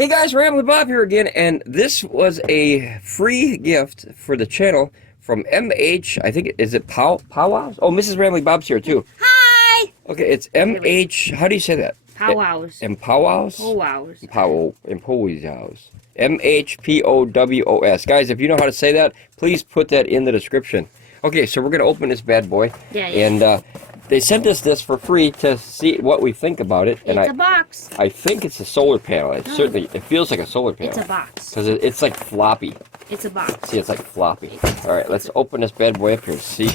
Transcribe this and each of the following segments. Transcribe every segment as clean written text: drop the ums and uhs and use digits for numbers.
Hey guys, Ramblin Bob here again, and this was a free gift for the channel from MH, I think, is it POWOS? Oh, Mrs. Ramblin Bob's here too. Hi! Okay, it's MH, how do you say that? POWOS. MPOWOS? POWOS. MPOWOS. MHPOWOS. Guys, if you know how to say that, please put that in the description. Okay, so we're going to open this bad boy. Yeah. And they sent us this for free to see what we think about it. It's a box. I think it's a solar panel. It certainly, it feels like a solar panel. It's a box. Because it's like floppy. It's a box. See, it's like floppy. All right, let's open this bad boy up here. See?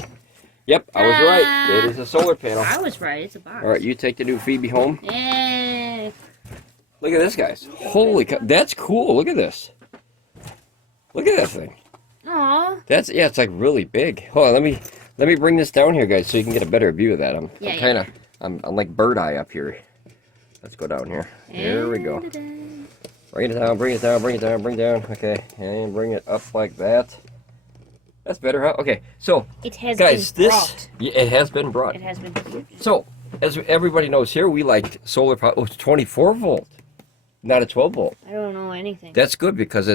Yep, I was right. It is a solar panel. I was right. It's a box. All right, you take the new Phoebe home. Yay. Look at this, guys. Holy cow. That's cool. Look at this. Look at that thing. Aw. That's, yeah, it's like really big. Hold on, let me bring this down here, guys, so you can get a better view of that. I'm like bird eye up here. Let's go down here. There we go. Bring it down, bring it down, bring it down, bring it down. Okay, and bring it up like that. That's better, huh? Okay, so it has guys, been brought. Yeah, it has been brought. It has been. So, as everybody knows here, we like solar power. Oh, it's 24 volt, not a 12 volt. I don't know anything. That's good because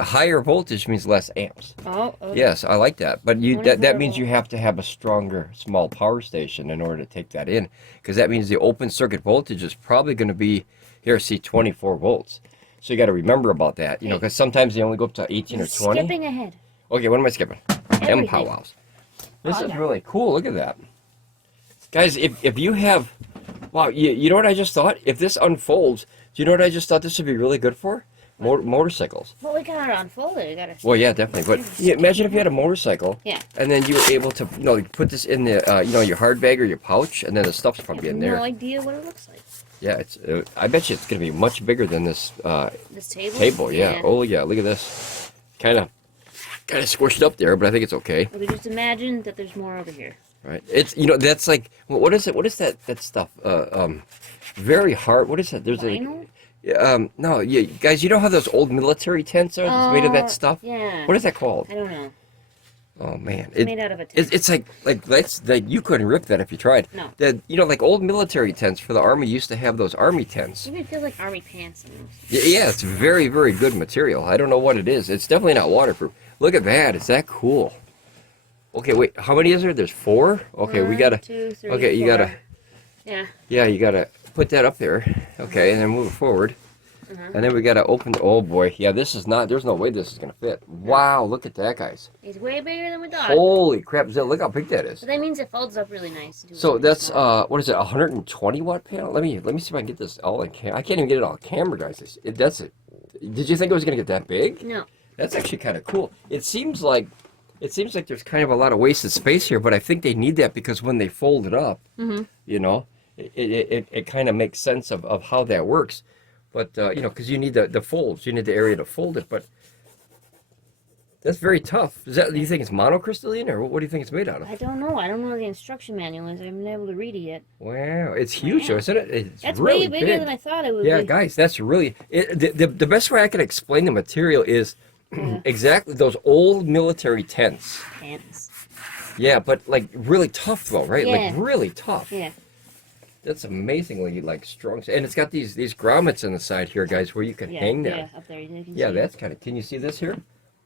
higher voltage means less amps. Oh, okay. Yes, I like that. But that means you have to have a stronger small power station in order to take that in, because that means the open circuit voltage is probably going to be here. See, 24 volts. So you got to remember about that, you know, because sometimes they only go up to 18 or 20. Skipping ahead. Okay, what am I skipping? MPOWOS. This is really cool. Look at that, guys. If you have, wow, you know what I just thought? If this unfolds, do you know what I just thought this would be really good for? Motorcycles. Well, we got it unfolded. We got it. Well, yeah, definitely. But yeah, imagine if you had a motorcycle. Yeah. And then you were able to, you know, put this in the, you know, your hard bag or your pouch, and then the stuff's probably in there. No idea what it looks like. Yeah, it's. I bet you it's gonna be much bigger than this. This table. Table, yeah. Oh yeah, look at this. Kind of squished up there, but I think it's okay. We just imagine that there's more over here. Right. It's, you know, that's like, what is it? What is that stuff? Very hard. What is that? There's Vinyl? no, yeah, guys, you know how those old military tents are that's made of that stuff? Yeah. What is that called? I don't know. Oh man, It's made out of a tent. It's like that's like you couldn't rip that if you tried. No. That, you know, like old military tents for the army used to have those army tents. Maybe it feels like army pants almost. Yeah, it's very, very good material. I don't know what it is. It's definitely not waterproof. Look at that. Is that cool? Okay, wait. How many is there? There's 4. Okay, we gotta. 2, 3, okay, you 4. gotta. Yeah. Yeah, you gotta put that up there. Okay, and then move it forward. And then we gotta open. Oh boy, yeah. This is not. There's no way this is gonna fit. Wow, look at that, guys. It's way bigger than we thought. Holy crap! Look how big that is. So that means it folds up really nice. So that's what is it? 120 watt panel. Let me see if I can get this all in camera. I can't even get it on camera, guys. That's it. Did you think it was gonna get that big? No. That's actually kind of cool. It seems like there's kind of a lot of wasted space here, but I think they need that because when they fold it up, you know, it kind of makes sense of how that works. But you know, because you need the folds, you need the area to fold it. But that's very tough. Do you think it's monocrystalline, or what do you think it's made out of? I don't know. I don't know what the instruction manual is. I haven't been able to read it yet. Wow, it's huge, though, isn't it? That's really way bigger big. than I thought it would Yeah, be. guys, that's really the best way I can explain the material is exactly those old military tents. Yeah, but like really tough though, right? Yeah. Like really tough. Yeah. That's amazingly like strong, and it's got these grommets on the side here, guys, where you can hang that. Yeah, up there. You can Yeah, see that's kind of. Can you see this here?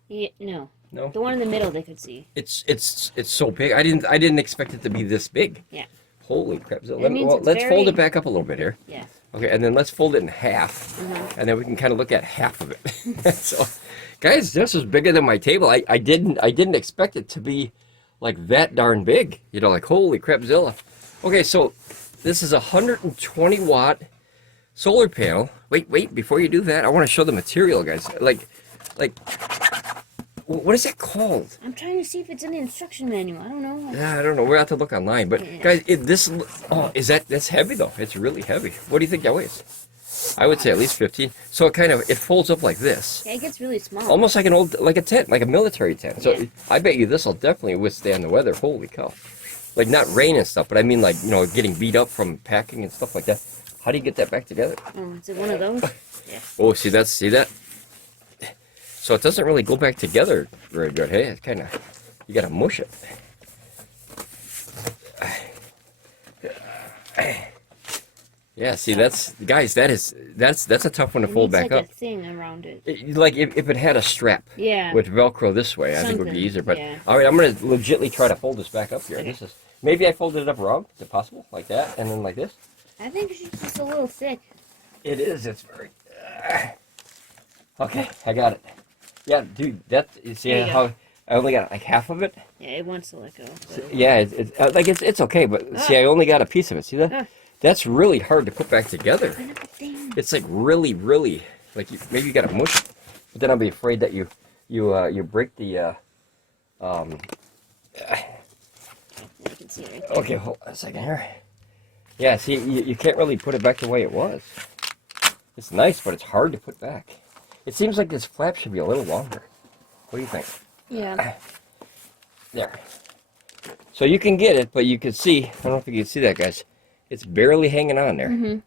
Yeah, no. No. The one in the middle they could see. It's so big. I didn't expect it to be this big. Yeah. Holy crap! So let's let's fold it back up a little bit here. Yeah. Okay, and then let's fold it in half, and then we can kind of look at half of it. So, guys, this is bigger than my table. I didn't expect it to be like that darn big. You know, like holy crapzilla. Okay, so this is a 120 watt solar panel. Wait, before you do that, I want to show the material, guys. Like, what is that called? I'm trying to see if it's in the instruction manual. I don't know. Yeah, I don't know. We'll have to look online. But guys, that's heavy though. It's really heavy. What do you think that weighs? I would say at least 15. So it folds up like this. Yeah, it gets really small. Almost like a tent, like a military tent. So I bet you this will definitely withstand the weather. Holy cow. Like not rain and stuff, but I mean like, you know, getting beat up from packing and stuff like that. How do you get that back together? Oh, is it one of those? Yeah. Oh, see that? So it doesn't really go back together very good. Hey, it's kind of, you gotta mush it. Yeah, see, that's a tough one to It fold needs back like up. a thing around it. Like if it had a strap Yeah. with Velcro this way, I think it would be Something, easier. But yeah. all right, I'm gonna legitly try to fold this back up here. Okay. This is maybe I folded it up wrong. Is it possible? Like that, and then like this? I think she's just a little thick. It is. It's very. Okay, I got it. Yeah, dude, that you see There you how I only got like half of it. Yeah, it wants to let go. But Yeah, it's okay, but see, I only got a piece of it. See that? Ah. That's really hard to put back together. Look at the thing. It's like really, like maybe you got to mush, but then I'll be afraid that you break the. You can see it right there. Okay, hold on a second here. Yeah, see, you can't really put it back the way it was. It's nice, but it's hard to put back. It seems like this flap should be a little longer. What do you think? Yeah. There. So you can get it, but you can see, I don't know if you can see that, guys. It's barely hanging on there. Mm-hmm.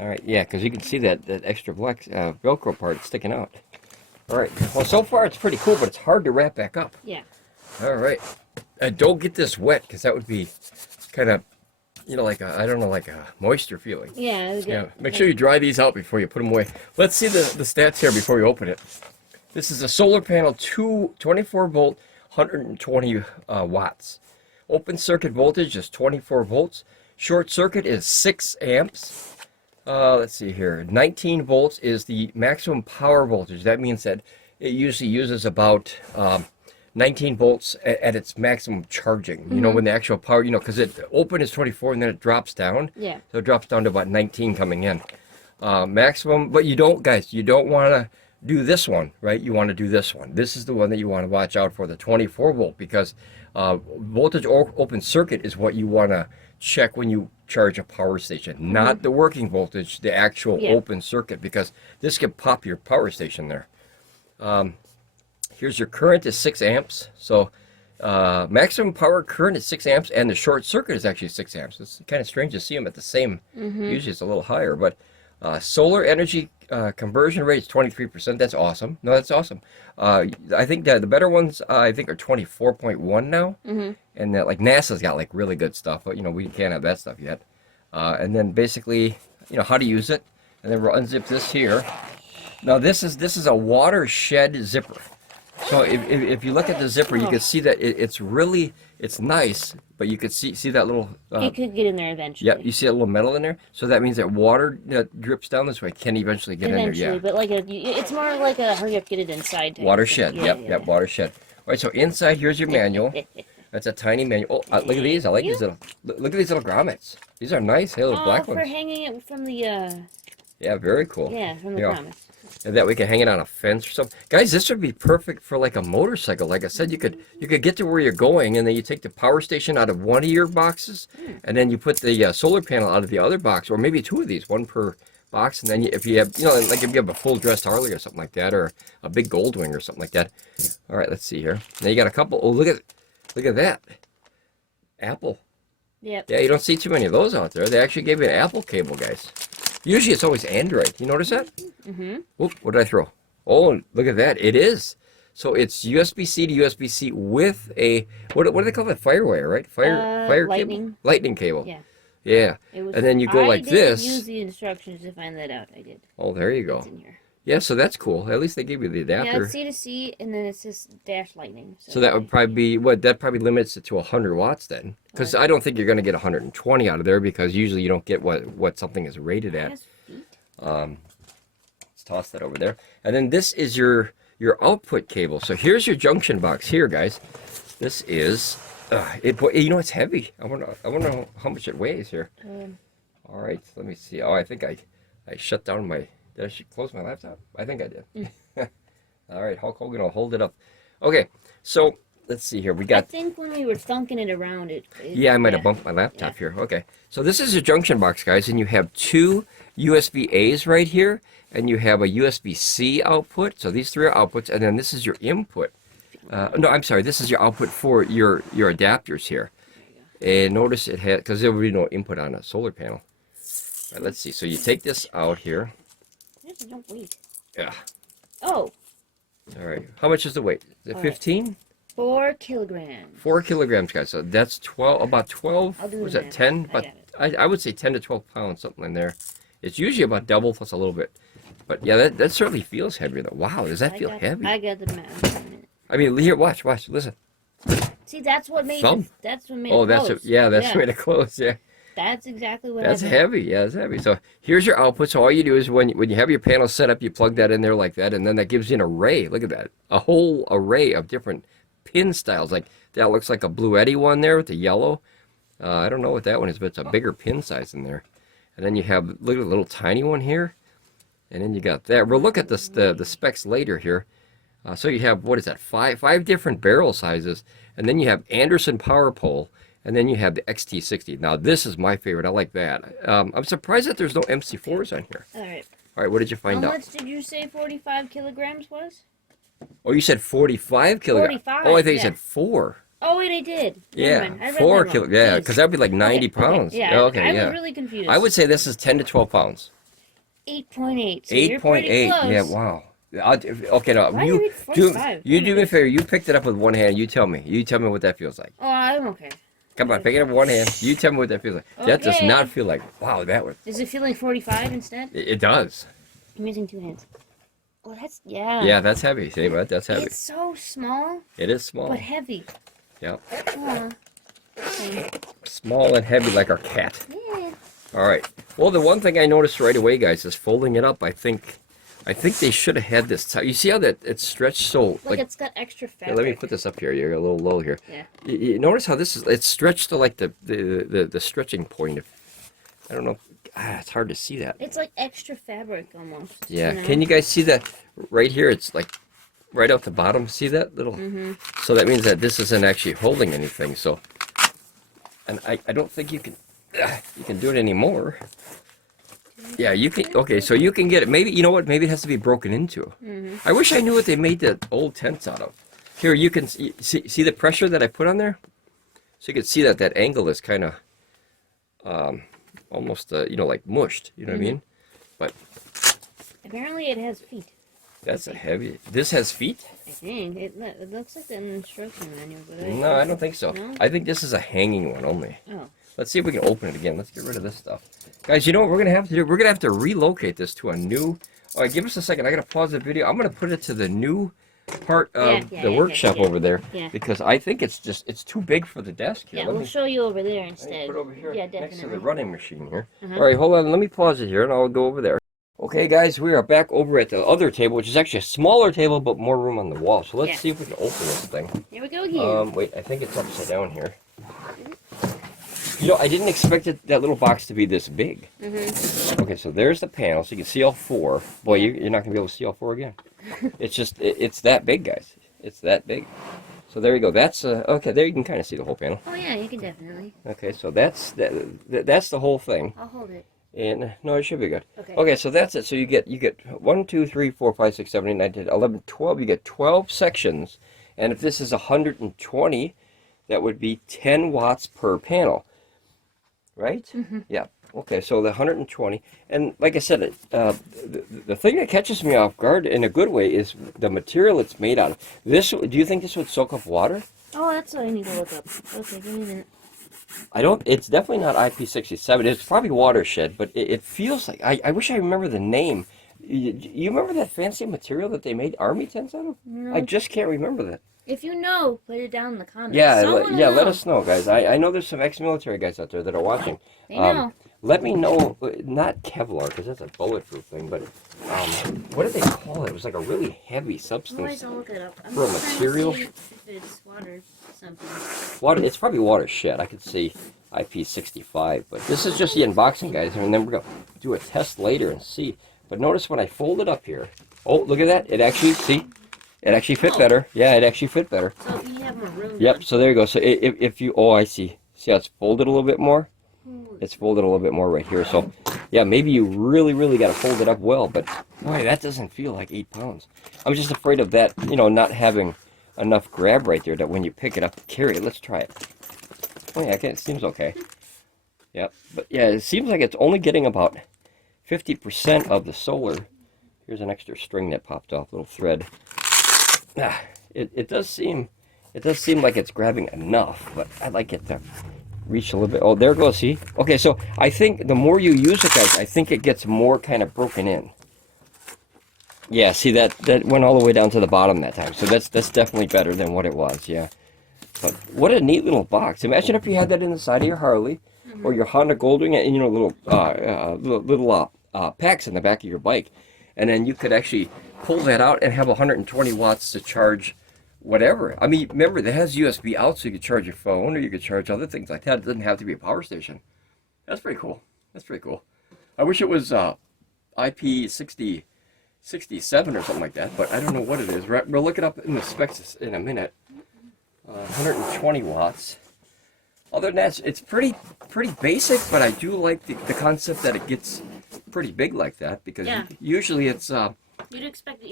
All right, yeah, because you can see that extra black Velcro part sticking out. All right, well, so far it's pretty cool, but it's hard to wrap back up. Yeah. All right. Don't get this wet, because that would be kind of, you know, like a moisture feeling. Yeah. It was Yeah, good. make sure you dry these out before you put them away. Let's see the stats here before we open it. This is a solar panel, 24 volt, 120 watts. Open circuit voltage is 24 volts. Short circuit is 6 amps. Let's see here. 19 volts is the maximum power voltage. That means that it usually uses about 19 volts at its maximum charging. You know, when the actual power, you know, because open is 24 and then it drops down. Yeah. So it drops down to about 19 coming in. Maximum, but you don't, guys, you don't want to do this one, right? You want to do this one. This is the one that you want to watch out for, the 24 volt, because voltage open circuit is what you want to check when you charge a power station, not the working voltage, the actual open circuit, because this could pop your power station there. Here's your current is 6 amps. So maximum power current is 6 amps, and the short circuit is actually 6 amps. It's kind of strange to see them at the same. Usually it's a little higher, but solar energy conversion rate is 23%. That's awesome. No, that's awesome. I think that the better ones I think are 24.1 now, and that like NASA's got like really good stuff, but you know we can't have that stuff yet. And then basically, you know how to use it, and then we'll unzip this here. Now this is a watershed zipper. So if you look at the zipper, you can see that it's nice, but you could see that little. It could get in there eventually. Yep, you see a little metal in there, so that means that water that drips down this way can eventually get in there. Yeah, but like it's more like a hurry up, get it inside type watershed. thing. Yep, watershed. All right, so inside here's your manual. That's a tiny manual. Oh, look at these. I like these little. Look at these little grommets. These are nice. Hey, little black for ones. hanging it from the. Yeah, very cool. Yeah, from the grommets. And that we can hang it on a fence or something. Guys, this would be perfect for like a motorcycle. Like I said, you could get to where you're going, and then you take the power station out of one of your boxes, and then you put the solar panel out of the other box, or maybe two of these, one per box. And then if you have, you know, like if you have a full dressed Harley or something like that, or a big Goldwing or something like that. All right, let's see here. Now you got a couple. Oh, look at that. Apple. Yep. Yeah, you don't see too many of those out there. They actually gave you an Apple cable, guys. Usually it's always Android. You notice that? Mm-hmm. Oop, what did I throw? Oh, look at that. It is. So it's USB-C to USB-C with a, what do they call it? Firewire, right? Fire lightning. cable? Lightning cable. Yeah. Yeah. And then you go like this. I didn't use the instructions to find that out. I did. Oh, there you go. It's in here. Yeah, so that's cool. At least they gave you the adapter. Yeah, it's C to C, and then it's just dash lightning. So that would probably be, that probably limits it to 100 watts then. Because I don't think you're going to get 120 out of there, because usually you don't get what something is rated at. Let's toss that over there. And then this is your output cable. So here's your junction box here, guys. This is, you know, it's heavy. I wonder how much it weighs here. All right, let me see. Oh, I think I shut down my, did I close my laptop? I think I did. All right, Hulk Hogan will hold it up. Okay, so let's see here. We got. I think when we were thunking it around, yeah, I might have bumped my laptop here. Okay, so this is your junction box, guys, and you have two USB-A's right here, and you have a USB-C output. So these three are outputs, and then this is your input. No, I'm sorry. This is your output for your adapters here. And notice it had, because there would be no input on a solar panel. All right, let's see. So you take this out here. Don't wait. Yeah. Oh. All right. How much is the weight? Is it 15? 4 kilograms. 4 kilograms, guys. So that's 12. About 12. I'll do Was the that math. 10? I About got it. I would say 10 to 12 pounds, something in there. It's usually about double plus a little bit. But yeah, that certainly feels heavier though. Wow, does that feel heavy? I got the math. I mean, here, watch, listen. See, that's what made Thumb. it. That's what made Oh, it that's close. that's made it close. Yeah, That's exactly what. that's happened. heavy. Yeah, it's heavy. So here's your output. So all you do is when you have your panel set up, you plug that in there like that, and then that gives you an array. Look at that, a whole array of different pin styles. Like that looks like a Bluetti one there with the yellow. I don't know what that one is, but it's a bigger pin size in there. And then you have, look at the little tiny one here. And then you got that. We'll look at this, the specs later here. So you have, what is that, five different barrel sizes. And then you have Anderson power pole. And then you have the XT60. Now this is my favorite. I like that. I'm surprised that there's no MC4s on here. All right. All right, what did you find out? How much did you say 45 kilograms was? Oh, you said 45 kilograms. 45, Oh, I think you yeah. said 4. Oh, wait, I did. Yeah, Never mind. I read 4 that wrong. kilograms. Yeah, because that'd be like 90 Okay, pounds. Okay. Yeah, Okay, I yeah. was really confused. I would say this is 10 to 12 pounds. 8.8. So you're pretty 8.8. close. Yeah, wow. Okay, now Why you did we read 45? do me a favor. You picked it up with one hand. You tell me. You tell me what that feels like. Oh, I'm okay. Come on, pick it up with one hand. You tell me what that feels like. That does Okay. not feel like. Wow, that was. Does it feel like 45 instead? It does. I'm using 2 hands. Oh, that's yeah. Yeah, that's heavy. See, but that's heavy. It's so small, It is small. but heavy. Yeah, Okay. small and heavy like our cat. Yeah. All right. Well, the one thing I noticed right away, guys, is folding it up. I think they should have had this. You see how that it's stretched so Look, it's got extra Here, fabric. let me put this up here. You're a little low here. Yeah. You notice how this is? It's stretched to like the stretching point. I don't know. It's hard to see that. It's like extra fabric almost. Yeah. You know? Can you guys see that right here? It's like right out the bottom. See that little? So that means that this isn't actually holding anything. So, and I don't think you can do it anymore. Yeah, you can. Okay, so you can get it. Maybe, you know what? Maybe it has to be broken into. I wish I knew what they made the old tents out of. Here, you can see the pressure that I put on there. So you can see that angle is kind of almost like mushed. You know what I mean? But Apparently, it has feet. that's a heavy. This has feet? I think it looks like an instruction manual, but No, I don't think so. No? I think this is a hanging one only. Oh. Let's see if we can open it again. Let's get rid of this stuff. Guys, you know what we're going to have to do? We're going to have to relocate this to a new... All right, give us a second. I got to pause the video. I'm going to put it to the new part of the workshop over there. Yeah. Because I think it's too big for the desk here. Yeah, Let we'll me show you over there put instead. it over here Yeah, next to definitely. the running machine here. All right, hold on. Let me pause it here, and I'll go over there. Okay, guys, we are back over at the other table, which is actually a smaller table, but more room on the wall. So let's see if we can open this thing. Here we go again. Wait, I think it's upside down here. You know, I didn't expect that little box to be this big. Okay, so there's the panel, so you can see all 4. Boy, you're not going to be able to see all 4 again. It's just, it's that big, guys. It's that big. So there you go. That's, okay, there you can kind of see the whole panel. Oh, yeah, you can definitely. Okay, so that's the whole thing. I'll hold it. And, no, it should be good. Okay. Okay, so that's it. So you get 1, 2, 3, 4, 5, 6, 7, 8, 9, 10, 11, 12. You get 12 sections. And if this is 120, that would be 10 watts per panel. Right? Yeah. Okay, so the 120. And like I said, the thing that catches me off guard in a good way is the material it's made out of. Do you think this would soak up water? Oh, that's what I need to look up. Okay, give me a minute. It's definitely not IP67. It's probably watershed, but it feels like, I wish I remember the name. You remember that fancy material that they made army tents out of? No. I just can't remember that. If you know, put it down in the comments. Yeah, Someone will let know. us know, guys. I know there's some ex-military guys out there that are watching. They know. Let me know, not Kevlar, because that's a bulletproof thing, but what did they call it? It was like a really heavy substance. Otherwise, I'll look it up. I'm For a just trying material? to see if it's water something. Water, it's probably watershed. I could see IP65, but this is just the unboxing, guys, and then we're going to do a test later and see. But notice when I fold it up here, oh, look at that. It actually, see? It actually fit better. Yeah, it actually fit better. So you have more room. Yep, so there you go. So if you, oh, I see. See how it's folded a little bit more? It's folded a little bit more right here. So, yeah, maybe you really got to fold it up well. But, boy, that doesn't feel like 8 pounds. I'm just afraid of that, not having enough grab right there that when you pick it up to carry it. Let's try it. Oh, yeah, it seems okay. Yep. But, yeah, it seems like it's only getting about 50% of the solar. Here's an extra string that popped off, little thread. It does seem like it's grabbing enough, but I'd like it to reach a little bit. Oh, there it goes. See? Okay, so I think the more you use it, guys, I think it gets more kind of broken in. Yeah, see that went all the way down to the bottom that time. So that's definitely better than what it was. Yeah. But what a neat little box. Imagine if you had that in the side of your Harley or your Honda Goldwing, and you know, little packs in the back of your bike, and then you could actually pull that out and have 120 watts to charge whatever. I mean, remember, that has USB out, so you could charge your phone or you could charge other things like that. It doesn't have to be a power station. That's pretty cool. That's pretty cool. I wish it was IP67 or something like that, but I don't know what it is. We'll look it up in the specs in a minute. 120 watts. Other than that, it's pretty basic, but I do like the concept that it gets pretty big like that, because usually it's you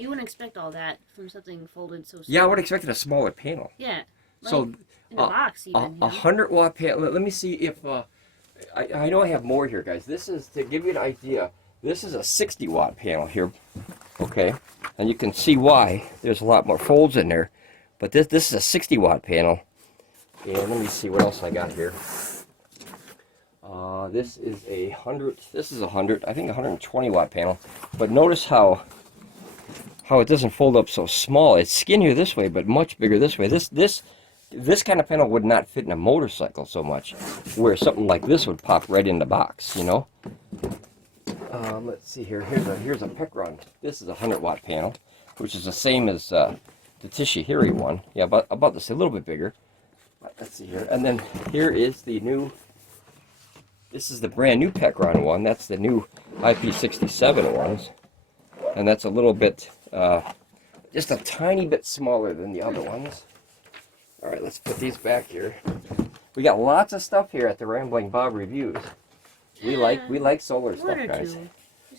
wouldn't expect all that from something folded so small. Yeah, I would expect a smaller panel. Yeah. Like so in the box even. 100 watt panel. Let me see if I know I have more here, guys. This is, to give you an idea, this is a 60 watt panel here. Okay, and you can see why. There's a lot more folds in there. But this is a 60 watt panel, and let me see what else I got here. This is a 100. This is a 100. I think 120 watt panel. But notice how it doesn't fold up so small. It's skinnier this way, but much bigger this way. This kind of panel would not fit in a motorcycle so much, where something like this would pop right in the box. You know. Let's see here. Here's a Pecron. This is a 100 watt panel, which is the same as the Jackery one. Yeah, about this, a little bit bigger. Let's see here. And then here is the new, this is the brand new Pecron one. That's the new IP67 ones. And that's a little bit, just a tiny bit smaller than the other ones. All right, let's put these back here. We got lots of stuff here at the Ramblin Bob Reviews. We like solar stuff, guys.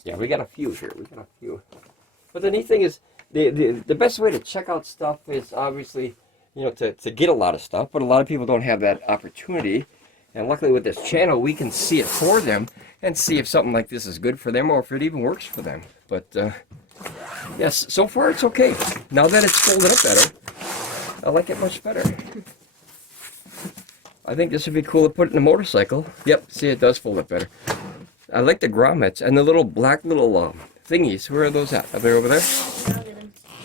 Yeah, we got a few here. We got a few. But the neat thing is, the best way to check out stuff is obviously, you know, to get a lot of stuff, but a lot of people don't have that opportunity. And luckily with this channel, we can see it for them and see if something like this is good for them or if it even works for them. But yes, so far it's okay. Now that it's folded up better, I like it much better. I think this would be cool to put in a motorcycle. Yep, see, it does fold up better. I like the grommets and the little black little thingies. Where are those at? Are they over there?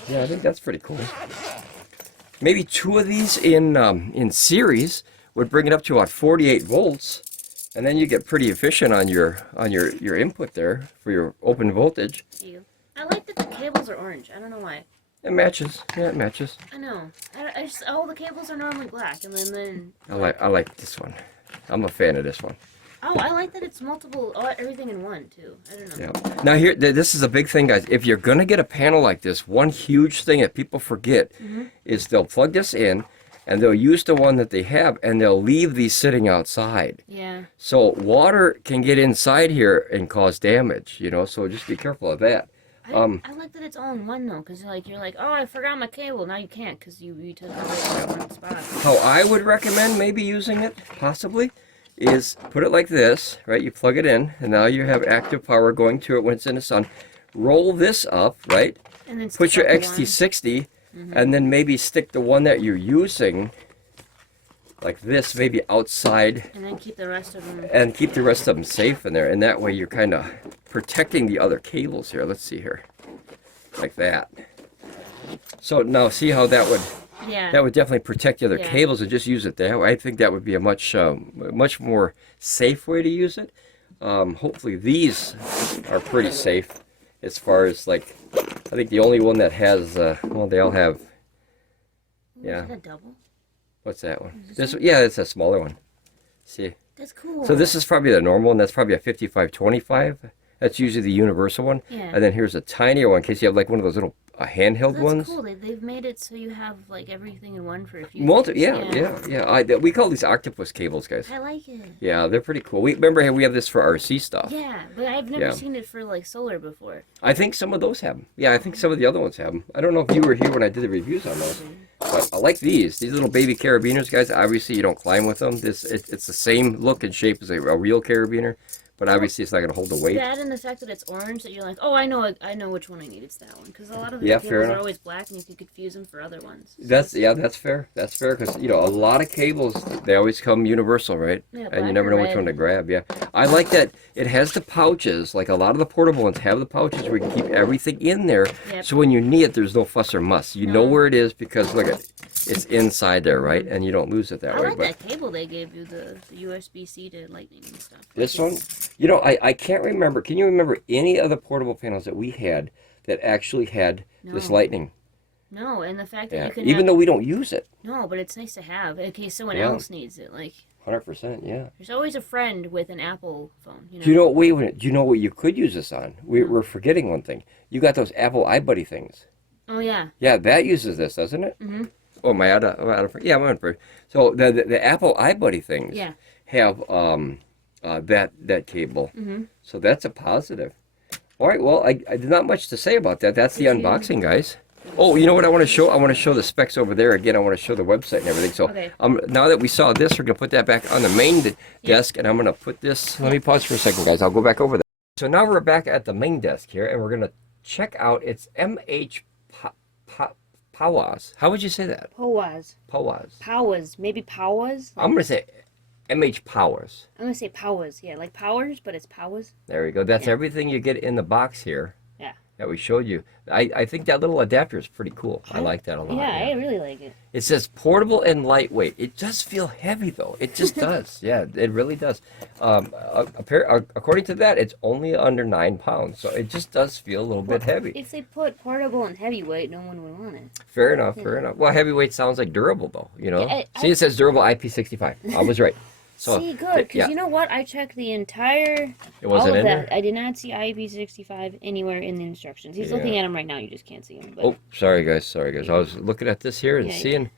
Yeah, I think that's pretty cool. Maybe 2 of these in series would bring it up to about 48 volts, and then you get pretty efficient on your input there for your open voltage. I like that the cables are orange. I don't know why. It matches. Yeah, it matches. I know. I just, all the cables are normally black, and then I like this one. I'm a fan of this one. Oh, I like that it's multiple, everything in one too. I don't know. Yeah. Now here, this is a big thing, guys. If you're gonna get a panel like this, one huge thing that people forget is they'll plug this in, and they'll use the one that they have, and they'll leave these sitting outside. Yeah. So water can get inside here and cause damage. You know, so just be careful of that. I like that it's all in one though, because you're like, oh, I forgot my cable. Now you can't because you took it away from one spot. How I would recommend maybe using it, possibly, is put it like this, right? You plug it in, and now you have active power going to it when it's in the sun. Roll this up, right? And then put your XT60, and then maybe stick the one that you're using like this, maybe outside. And then keep the rest of them. And keep the rest of them safe in there, and that way you're kind of protecting the other cables here. Let's see here, like that. So now see how that would. Yeah. That would definitely protect the other cables, and just use it that way. I think that would be a much more safe way to use it. Hopefully these are pretty safe as far as, like, I think the only one that has, well, they all have, yeah. Is that a double? What's that one? Yeah, it's a smaller one. See? That's cool. So this is probably the normal one. That's probably a 5525. That's usually the universal one. Yeah. And then here's a tinier one in case you have like one of those little handheld ones. That's cool. They've made it so you have like everything in one for a few. Yeah. We call these octopus cables, guys. I like it. Yeah, they're pretty cool. We have this for RC stuff. Yeah, but I've never seen it for like solar before. I think some of those have them. Yeah, I think some of the other ones have them. I don't know if you were here when I did the reviews on those. But I like these little baby carabiners, guys. Obviously, you don't climb with them. It's the same look and shape as a real carabiner, but obviously it's not going to hold the weight. That and the fact that it's orange, that you're like, oh, I know which one I need. It's that one, because a lot of the Yeah, cables fair are enough. always black, and you can confuse them for other ones. So That's fair. That's fair because you know a lot of cables they always come universal, right? Yeah, And you black never or know which red. one to grab. Yeah, I like that it has the pouches. Like a lot of the portable ones have the pouches where you can keep everything in there. Yep. So when you need it, there's no fuss or muss. You know No. where it is because look at it's inside there, right? And you don't lose it that I way. like But that cable they gave you, the USB-C to lightning and stuff. this Like, one, you know, I can't remember. Can you remember any other portable panels that we had that actually had this No. lightning? No, and the fact that Yeah, you can even have, though we don't use it. no, but it's nice to have in case someone Yeah. else needs it. Like, 100%, yeah. there's always a friend with an Apple phone. You know? Do you know? Wait a minute. Do you know what you could use this on? We're forgetting one thing. You got those Apple iBuddy things. Oh yeah. Yeah, that uses this, doesn't it? Mm-hmm. Oh, am I out of? Yeah, I'm out of. So the Apple iBuddy things Yeah. have that cable. Mm-hmm. So that's a positive. All right. Well, there's not much to say about that. That's the unboxing, guys. Oh, you know what I want to show? I want to show the specs over there again. I want to show the website and everything. So Okay. now that we saw this, we're gonna put that back on the main desk, and I'm gonna put this. Let me pause for a second, guys. I'll go back over there. So now we're back at the main desk here, and we're gonna check out its MHPOWOS. How would you say that? POWOS. POWOS. Maybe POWOS. I'm gonna say MHPOWOS. I'm gonna say POWOS. Yeah, like powers, but it's POWOS. There we go. That's Yeah. everything you get in the box here. Yeah. That we showed you. I think that little adapter is pretty cool. I like that a lot. Yeah, I really like it. It says portable and lightweight. It does feel heavy though. It just does. Yeah, it really does. According to that, it's only under 9 pounds, so it just does feel a little bit heavy. If they put portable and heavyweight, no one would want it. Fair enough. Fair enough. Well, heavyweight sounds like durable though. You know. Yeah, See, it says durable IP65. I was right. So see, good, because yeah, you know what? I checked the entire it wasn't all of in that. there. I did not see IP65 anywhere in the instructions. He's looking Yeah. at them right now. You just can't see him. But Oh, sorry guys. Sorry guys. I was looking at this here and Yeah, yeah. seeing.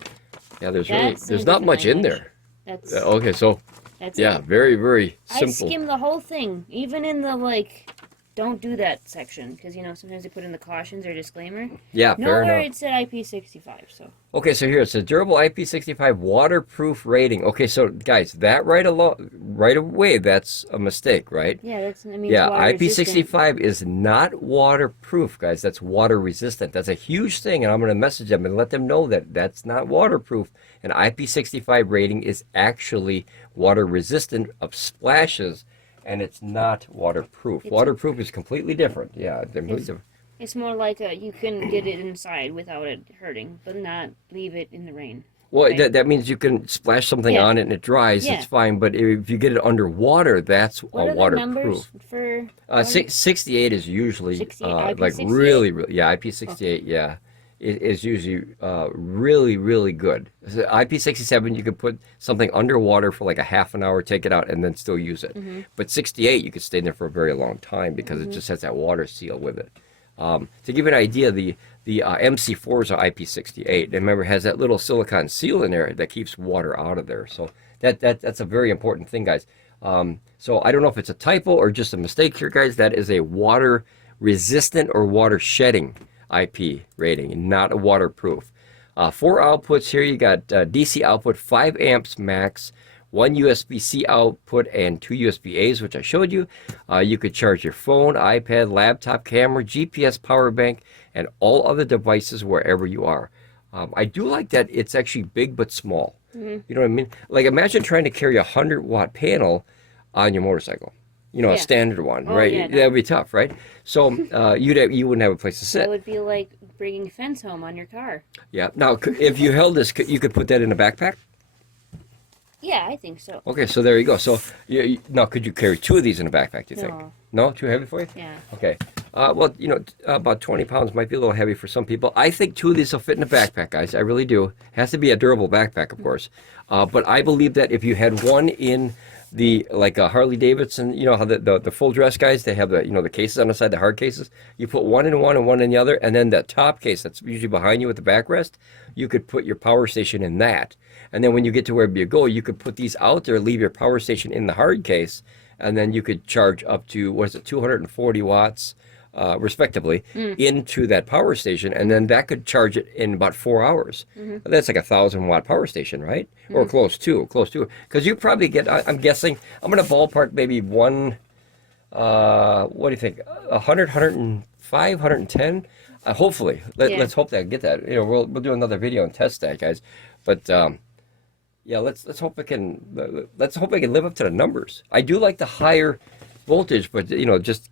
Yeah, there's That's there's in not different much in language. there. that's Okay, so that's yeah, it. very very I simple. skimmed the whole thing, even in the like, don't do that section, because you know sometimes they put in the cautions or disclaimer. Yeah, fair Nowhere enough. it said IP65. So Okay, so here it says durable IP65 waterproof rating. Okay, so guys, that right away, that's a mistake, right? yeah, that's I mean Yeah, water resistant. IP65 is not waterproof, guys. That's water resistant. That's a huge thing, and I'm going to message them and let them know that that's not waterproof. An IP65 rating is actually water resistant of splashes, and it's not waterproof. Waterproof is completely different. Yeah, they're completely different. It's more like you can get it inside without it hurting, but not leave it in the rain. Well, Right. that means you can splash something Yeah. on it and it dries. Yeah. It's fine. But if you get it underwater, that's What are the waterproof. numbers for? 68 is usually 68, like IP68? really, yeah, IP68, yeah, is usually really good. So IP67, you could put something underwater for like a half an hour, take it out, and then still use it. Mm-hmm. But 68, you could stay there for a very long time because it just has that water seal with it. To give you an idea, the MC4s are IP68. And remember, it has that little silicone seal in there that keeps water out of there. So that's a very important thing, guys. So I don't know if it's a typo or just a mistake here, guys. That is a water resistant or water shedding IP rating, not a waterproof. 4 outputs here. You got DC output 5 amps max, 1 USB-C output, and 2 USB-As, which I showed you. You could charge your phone, iPad, laptop, camera, GPS, power bank, and all other devices wherever you are. I do like that it's actually big but small. You know what I mean? Like imagine trying to carry a 100-watt panel on your motorcycle. You know, a Yeah. standard one, Oh, right? yeah, no. That would be tough, right? So you wouldn't have a place to sit. That would be like bringing fence home on your car. Yeah. Now, if you held this, you could put that in a backpack. Yeah, I think so. Okay, so there you go. So now, could you carry 2 of these in a backpack? Do you think? No. No, too heavy for you? Yeah. Okay. Well, you know, about 20 pounds might be a little heavy for some people. I think 2 of these will fit in a backpack, guys. I really do. Has to be a durable backpack, of course. But I believe that if you had one in the like a Harley Davidson, you know how the full dress guys, they have the the cases on the side, the hard cases. You put one in one and one in the other, and then that top case that's usually behind you with the backrest, you could put your power station in that. And then when you get to wherever you go, you could put these out there, leave your power station in the hard case, and then you could charge up to 240 watts, respectively, into that power station, and then that could charge it in about 4 hours. That's like a 1,000-watt power station, right? Or close to, because you probably get. I'm guessing. I'm gonna ballpark maybe one what do you think? 100, 105, 110? Hopefully. Let's hope that I get that. You know, we'll do another video and test that, guys. But yeah, let's hope I can live up to the numbers. I do like the higher voltage, but you know, just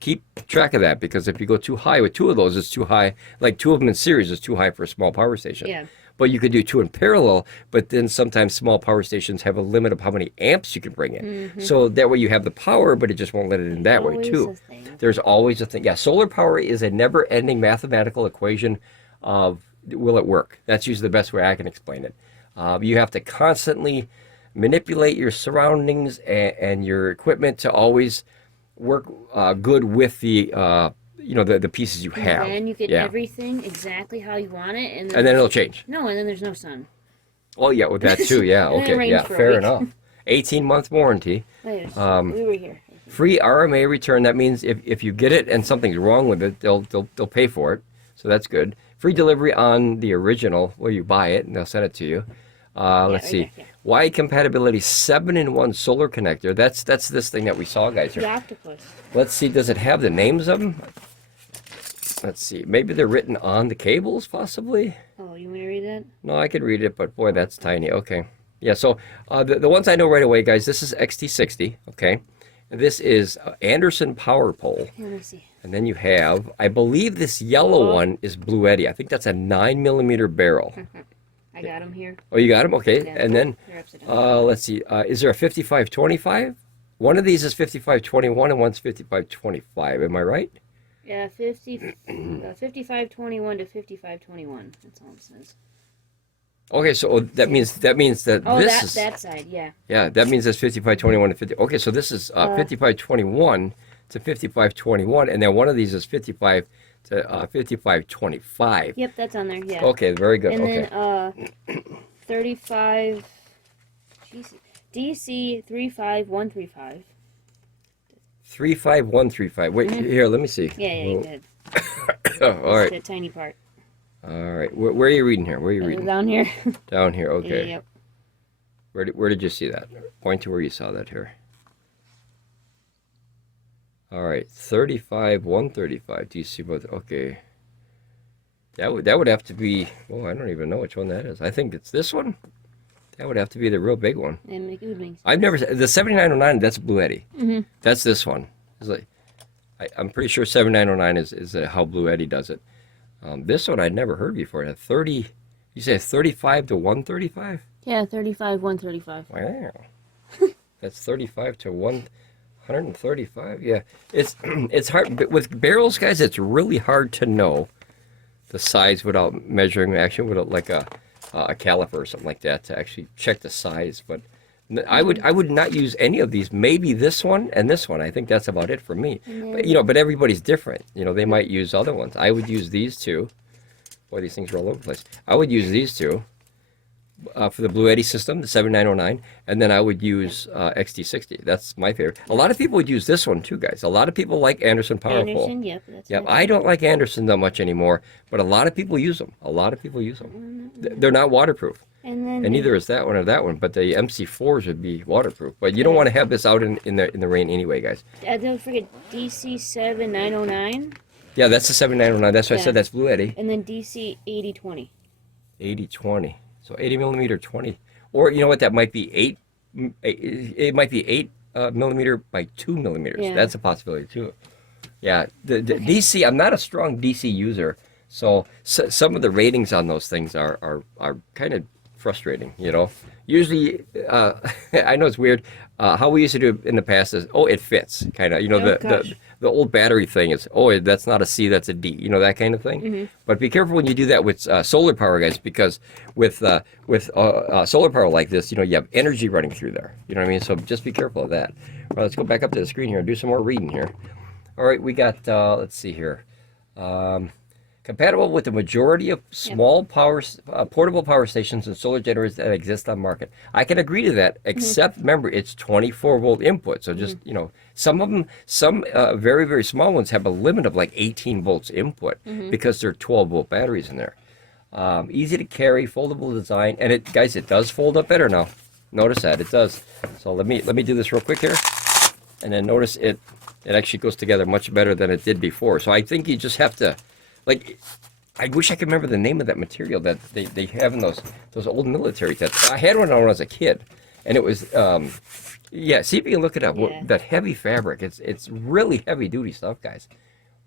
keep track of that, because if you go too high with two of those, it's too high. Like two of them in series is too high for a small power station. Yeah. But you could do two in parallel, but then sometimes small power stations have a limit of how many amps you can bring in. So that way you have the power, but it just won't let it in that way too. There's always a thing. Yeah, solar power is a never-ending mathematical equation of will it work? That's usually the best way I can explain it. You have to constantly manipulate your surroundings and your equipment to always work good with the the pieces you have. And then you get everything exactly how you want it, and then it'll change. No, and then there's no sun. Oh yeah, with that too. Yeah, okay, yeah, fair enough. 18-month warranty. We were here. Free RMA return. That means if you get it and something's wrong with it, they'll pay for it. So that's good. Free delivery on the original where you buy it, and they'll send it to you. Let's see. Y compatibility 7-in-1 solar connector. That's this thing that we saw, guys. The octopus. Let's see. Does it have the names of them? Let's see. Maybe they're written on the cables, possibly. Oh, you want me to read that? No, I could read it, but boy, that's tiny. Okay. Yeah. So the ones I know right away, guys. This is XT60. Okay. And this is Anderson power pole. Let me see. And then you have, I believe this yellow one is Bluetti. I think that's a 9mm barrel. I got them here. Oh, you got them? Okay. Yeah, and then, let's see, is there a 5525? One of these is 5521 and one's 5525. Am I right? Yeah, 5521 to 5521. That's all it says. Okay, so that means that this is... that side, yeah. Yeah, that means that's 5521 to 50. Okay, so this is 5521 to 5521, and then one of these is 55 to 5525. Yep, that's on there, yeah. Okay, very good. And okay. then 35, DC 35135. 35135. Wait, here, let me see. Yeah, you did. Oh, all right. That tiny part. All right. Where are you reading here? Where are you reading? Down here. Down here, okay. Yep. Where did you see that? Point to where you saw that here. All right, 35135 DC both. Okay. That would have to be, oh, I don't even know which one that is. I think it's this one. That would have to be the real big one. And it would make sense. I've never, the 7909, that's Bluetti. That's this one. It's like, I'm pretty sure 7909 is how Bluetti does it. This one I'd never heard before. At 30, you say 35 to 135? Yeah, 35, 135. Wow. That's 35 to 135. Yeah, it's hard. But with barrels, guys, it's really hard to know the size without measuring, actually, without like a caliper or something like that to actually check the size. But I would not use any of these. Maybe this one and this one. I think that's about it for me. But, but everybody's different. They might use other ones. I would use these two. Boy, these things are all over the place. I would use these two for the Bluetti system, the 7909, and then I would use XT60. That's my favorite. A lot of people would use this one too, guys. A lot of people like Anderson power pole. Anderson, yep. Yep. I don't like Anderson that much anymore, but a lot of people use them. A lot of people use them. They're not waterproof. And neither is that one or that one, but the MC4s would be waterproof. But you don't want to have this out in the rain anyway, guys. Don't forget DC 7909. Yeah, that's the 7909. That's why I said that's Bluetti. And then DC 8020. 8020. So 80mm 20. Or you know what? That might be 8. It might be 8mm by 2mm. Yeah. That's a possibility too. Yeah, the DC. I'm not a strong DC user, so some of the ratings on those things are kind of frustrating. Usually, I know it's weird. How we used to do it in the past is, it fits, kind of. The old battery thing is, that's not a C, that's a D. That kind of thing. But be careful when you do that with solar power, guys, because with solar power like this, you have energy running through there. You know what I mean? So just be careful of that. All right, let's go back up to the screen here and do some more reading here. All right, we got, let's see here. Compatible with the majority of small portable power stations and solar generators that exist on market. I can agree to that, except remember it's 24-volt input. So just some of them, some very very small ones have a limit of like 18 volts input because they're 12-volt batteries in there. Easy to carry, foldable design, and it does fold up better now. Notice that it does. So let me do this real quick here. And then notice it actually goes together much better than it did before. So I think you just have to, like, I wish I could remember the name of that material that they have in those old military kits. I had one when I was a kid, and it was, yeah, see if you can look it up. Yeah. That heavy fabric, it's really heavy duty stuff, guys.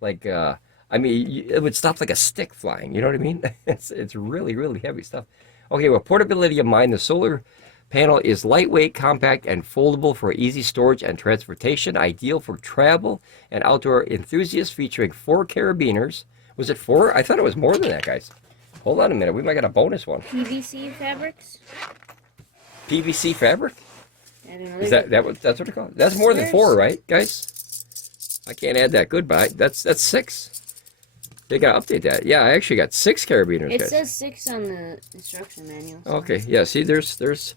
Like, I mean, it would stop like a stick flying. You know what I mean? It's really, really heavy stuff. Okay, well, portability of mine. The solar panel is lightweight, compact, and foldable for easy storage and transportation. Ideal for travel and outdoor enthusiasts, featuring 4 carabiners. Was it 4? I thought it was more than that, guys. Hold on a minute. We might get a bonus one. PVC fabrics. PVC fabric? I didn't Is really that's what they're called? That's more than 4, right, guys? I can't add that. Goodbye. That's 6. They gotta update that. Yeah, I actually got 6 carabiners. It guys. says 6 on the instruction manual. So. Okay. Yeah. See, there's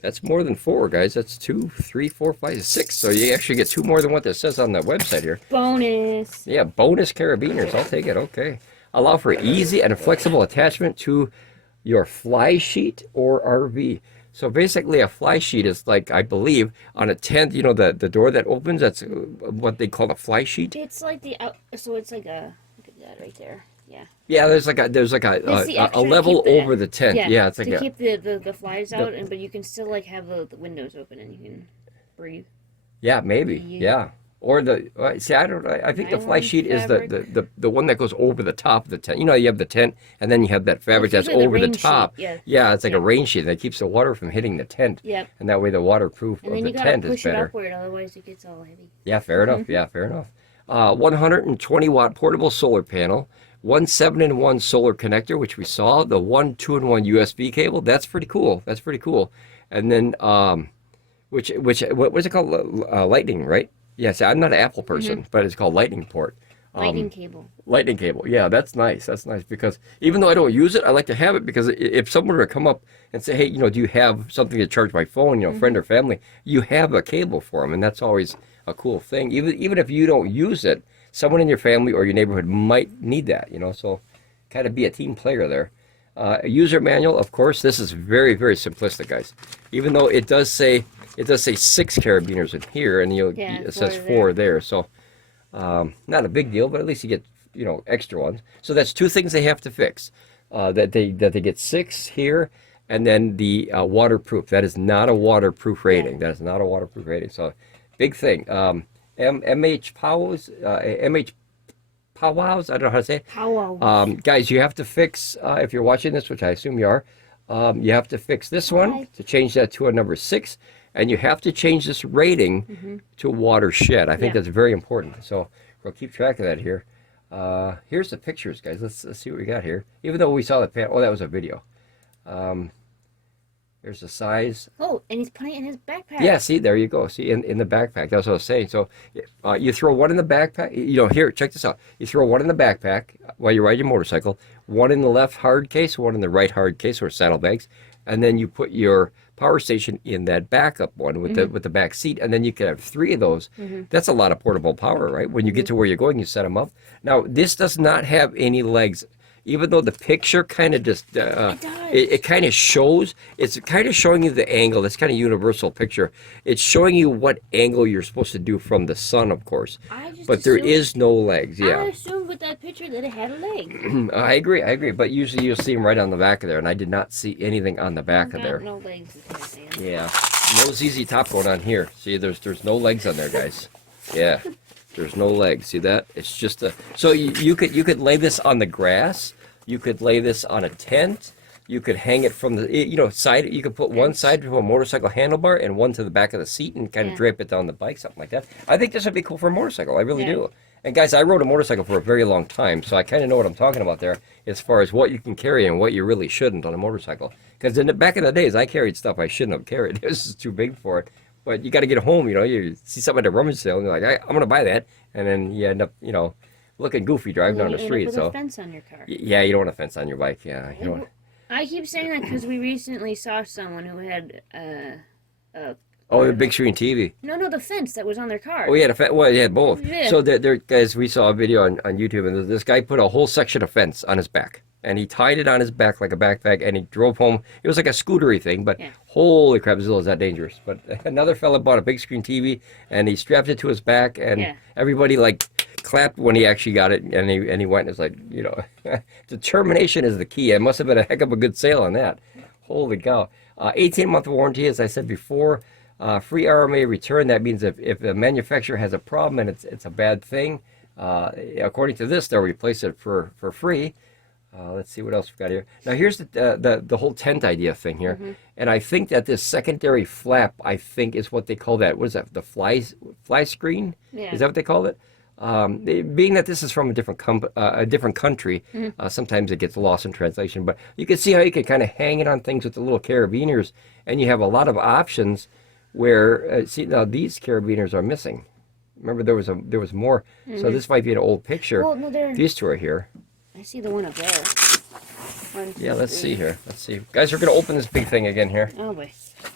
that's more than 4, guys. That's 2, 3, 4, 5, 6. So you actually get 2 more than what this says on the website here. Bonus. Yeah, bonus carabiners. I'll take it. Okay. Allow for easy and flexible attachment to your fly sheet or RV. So basically, a fly sheet is like, I believe, on a tent. You know, the door that opens. That's what they call a fly sheet. It's like the out. So it's like a. Look at that right there. Yeah. Yeah, there's like a level over the tent. Yeah, it's like to keep the flies out, but you can still like have the windows open and you can breathe. Yeah, maybe. Yeah. Or see, I think the fly Nylon sheet fabric. is the one that goes over the top of the tent. You know, you have the tent, and then you have that fabric It's that's usually the over the rain top. sheet, Yeah, it's like a rain sheet that keeps the water from hitting the tent. Yep. And that way the waterproof And of then the you gotta tent is push it better. upward, otherwise it gets all heavy. Yeah, fair enough. Yeah, fair enough. 120-watt portable solar panel, 1 7-in-1 solar connector, which we saw, the 1 2-in-1 USB cable. That's pretty cool. That's pretty cool. And then, what was it called? Lightning, right? Yeah, see, I'm not an Apple person, but it's called Lightning port. Lightning cable. Lightning cable. Yeah, that's nice. That's nice because even though I don't use it, I like to have it because if someone were to come up and say, hey, you know, do you have something to charge my phone, you know, friend or family, you have a cable for them, and that's always a cool thing. Even if you don't use it, someone in your family or your neighborhood might need that, you know, so kind of be a team player there. A user manual, of course. This is very, very simplistic, guys. Even though it does say 6 carabiners in here, and it says 4 there. So not a big deal, but at least you get, you know, extra ones. So that's 2 things they have to fix. That they get 6 here, and then the waterproof. That is not a waterproof rating. Yeah. That is not a waterproof rating. So big thing. MHPOWOS, MHPOWOS, I don't know how to say it. POWOS. Guys, you have to fix, if you're watching this, which I assume you are, you have to fix this one to change that to a number 6, and you have to change this rating to watershed. I think that's very important. So we'll keep track of that here. Here's the pictures, guys. Let's see what we got here. Even though we saw the pan, oh, that was a video. There's the size. Oh, and he's putting it in his backpack. Yeah, see, there you go. See, in the backpack. That's what I was saying. So you throw one in the backpack. You know, here, check this out. You throw one in the backpack while you ride your motorcycle, one in the left hard case, one in the right hard case or saddlebags, and then you put your power station in that backup one with the back seat, and then you can have 3 of those. That's a lot of portable power, right? When you get to where you're going, you set them up. Now, this does not have any legs. Even though the picture kind of just, it kind of shows, it's kind of showing you the angle. It's kind of universal picture. It's showing you what angle you're supposed to do from the sun, of course. But there is no legs, yeah. I assumed with that picture that it had a leg. I agree. But usually you'll see them right on the back of there, and I did not see anything on the back of there. No legs. Yeah, no ZZ Top going on here. See, there's no legs on there, guys. Yeah, there's no legs. See that? It's just a. So you could lay this on the grass. You could lay this on a tent. You could hang it from the side. You could put one side to a motorcycle handlebar and one to the back of the seat and kind of drape it down the bike, something like that. I think this would be cool for a motorcycle. I really do. And guys, I rode a motorcycle for a very long time, so I kind of know what I'm talking about there as far as what you can carry and what you really shouldn't on a motorcycle. Because back in the days, I carried stuff I shouldn't have carried. It was just too big for it. But you got to get home, you know. You see something at a rummage sale, and you're like, I'm going to buy that. And then you end up, you know, looking goofy driving down the street. With a fence on your car. Yeah, you don't want a fence on your bike. Yeah, you don't. I keep saying that because we recently saw someone who had a Oh, the big screen TV. No, the fence that was on their car. Oh, yeah, well, yeah, both. Yeah. So, there, guys, we saw a video on YouTube, and this guy put a whole section of fence on his back. And he tied it on his back like a backpack, and he drove home. It was like a scootery thing, but holy crap, Zilla, is that dangerous. But another fella bought a big screen TV, and he strapped it to his back, and everybody, like, clapped when he actually got it, and he went, and it's like, you know, determination is the key. It must have been a heck of a good sale on that. Holy cow. 18-month warranty, as I said before. Free RMA return. That means if the manufacturer has a problem and it's a bad thing, according to this, they'll replace it for free. Let's see what else we've got here. Now here's the whole tent idea thing here, and I think that this secondary flap, I think, is what they call that. What is that? The fly screen? Yeah. Is that what they call it? Being that this is from a different country, sometimes it gets lost in translation. But you can see how you can kind of hang it on things with the little carabiners, and you have a lot of options. Where see now these carabiners are missing. Remember there was more. So this might be an old picture. Well, no, these two are here. I see the one up there. Yeah, let's see here. Let's see, guys. We're gonna open this big thing again here. Oh boy.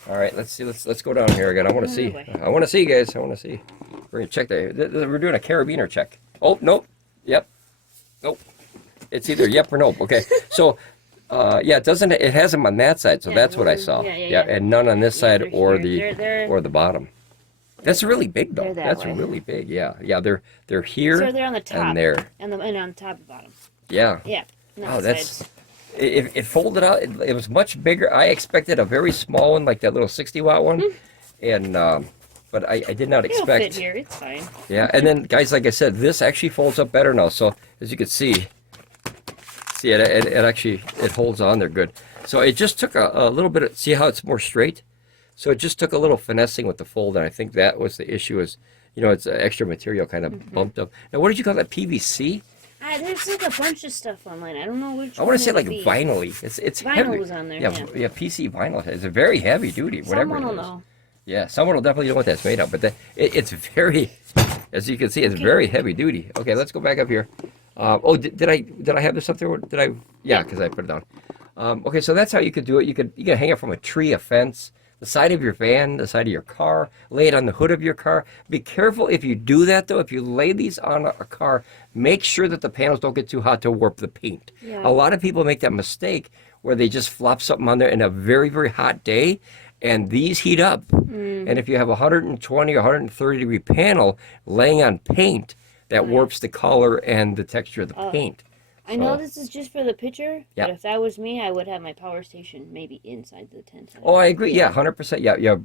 All right, let's see. Let's go down here again. I want to see. Boy. I want to see, guys. I want to see. We're gonna check that. We're doing a carabiner check. Oh nope. Yep. Nope. It's either yep or nope. Okay. So. Yeah, it has them on that side, so that's what I saw. Yeah, and none on this side or the bottom. That's really big though. That's really big. Yeah, they're here. So they're on the top and there and on the top and bottom. Yeah. Yeah. Oh, that's it folded out. It was much bigger. I expected a very small one, like that little 60-watt one, and but I did not expect. It'll fit here. It's fine. Yeah, and then guys, like I said, this actually folds up better now. So as you can see. See, it actually holds on there good. So it just took a little bit of, see how it's more straight? So it just took a little finessing with the fold, and I think that was the issue is, you know, it's extra material kind of bumped up. Now, what did you call that, PVC? There's like a bunch of stuff online. I don't know which I want to say like vinyl-y. It's vinyl heavy. was on there, yeah, PC vinyl. It's a very heavy duty, whatever Someone it is. will know. Yeah, someone will definitely know what that's made of, but it's very, as you can see, it's very heavy duty. Okay, let's go back up here. Oh, did I have this up there? Did I? Yeah, because I put it down. Okay, so that's how you could do it. You can hang it from a tree, a fence, the side of your van, the side of your car, lay it on the hood of your car. Be careful if you do that, though. If you lay these on a car, make sure that the panels don't get too hot to warp the paint. Yeah. A lot of people make that mistake where they just flop something on there in a very, very hot day, and these heat up. And if you have a 120 or 130 degree panel laying on paint, that warps the color and the texture of the paint. I know this is just for the picture, but if that was me, I would have my power station maybe inside the tent. Oh, I agree. Yeah, 100%. Yeah.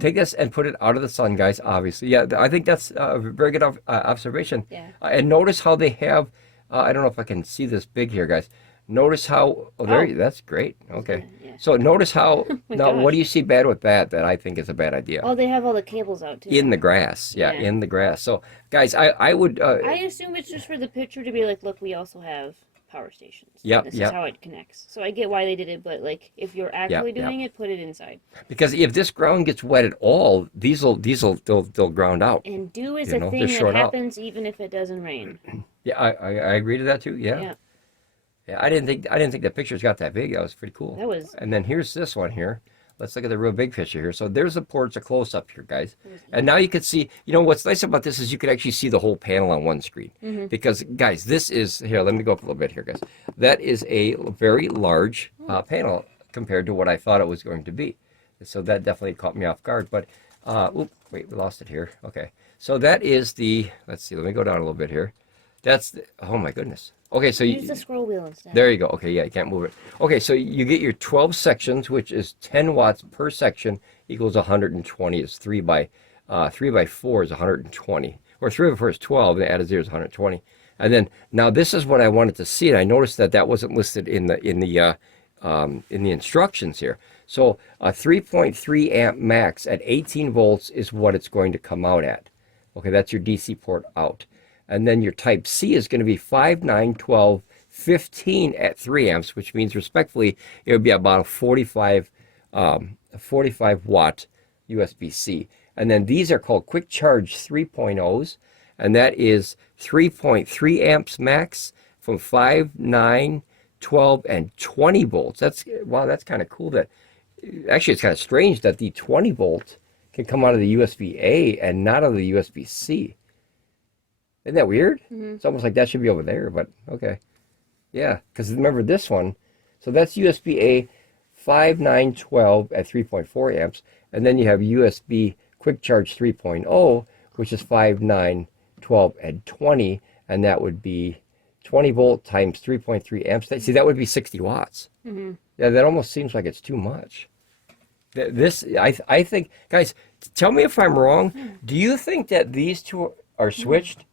Take this and put it out of the sun, guys, obviously. Yeah, I think that's a very good observation. Yeah. And notice how they have, I don't know if I can see this big here, guys. Notice how, that's great. Okay. Yeah. So notice how, now what do you see bad with that I think is a bad idea? Oh, they have all the cables out too. In the grass. Yeah, in the grass. So, guys, I would... I assume it's just for the picture to be like, look, we also have power stations. This is how it connects. So I get why they did it, but like, if you're actually doing it, put it inside. Because if this ground gets wet at all, they'll ground out. And dew is a thing that happens even if it doesn't rain. Yeah, I agree to that too. Yeah. Yeah, I didn't think the pictures got that big. That was pretty cool. That was. And then here's this one here. Let's look at the real big picture here. So there's the ports, a close up here, guys. And now you can see. You know what's nice about this is you can actually see the whole panel on one screen. Because guys, this is here. Let me go up a little bit here, guys. That is a very large panel compared to what I thought it was going to be. So that definitely caught me off guard. But wait, we lost it here. Okay. So that is the. Let's see. Let me go down a little bit here. That's the, oh my goodness. Okay, so use the scroll wheel instead. There you go. Okay, yeah, you can't move it. Okay, so you get your 12 sections, which is 10 watts per section equals 120. It's 3 by 4 is 120, or 3 by 4 is 12, and add a 0 is 120. And then now this is what I wanted to see, and I noticed that wasn't listed in the instructions here. So a 3.3 amp max at 18 volts is what it's going to come out at. Okay, that's your DC port out. And then your type C is going to be 5, 9, 12, 15 at 3 amps, which means respectfully, it would be about a 45 watt USB-C. And then these are called quick charge 3.0s, and that is 3.3 amps max from 5, 9, 12, and 20 volts. That's kind of cool. That actually, it's kind of strange that the 20 volt can come out of the USB-A and not out of the USB-C. Isn't that weird? It's almost like that should be over there, but okay. Yeah, because remember this one. So that's USB-A 5912 at 3.4 amps. And then you have USB Quick Charge 3.0, which is 5912 at 20. And that would be 20 volt times 3.3 amps. See, that would be 60 watts. Yeah, that almost seems like it's too much. This, I think, guys, tell me if I'm wrong. Do you think that these two are switched?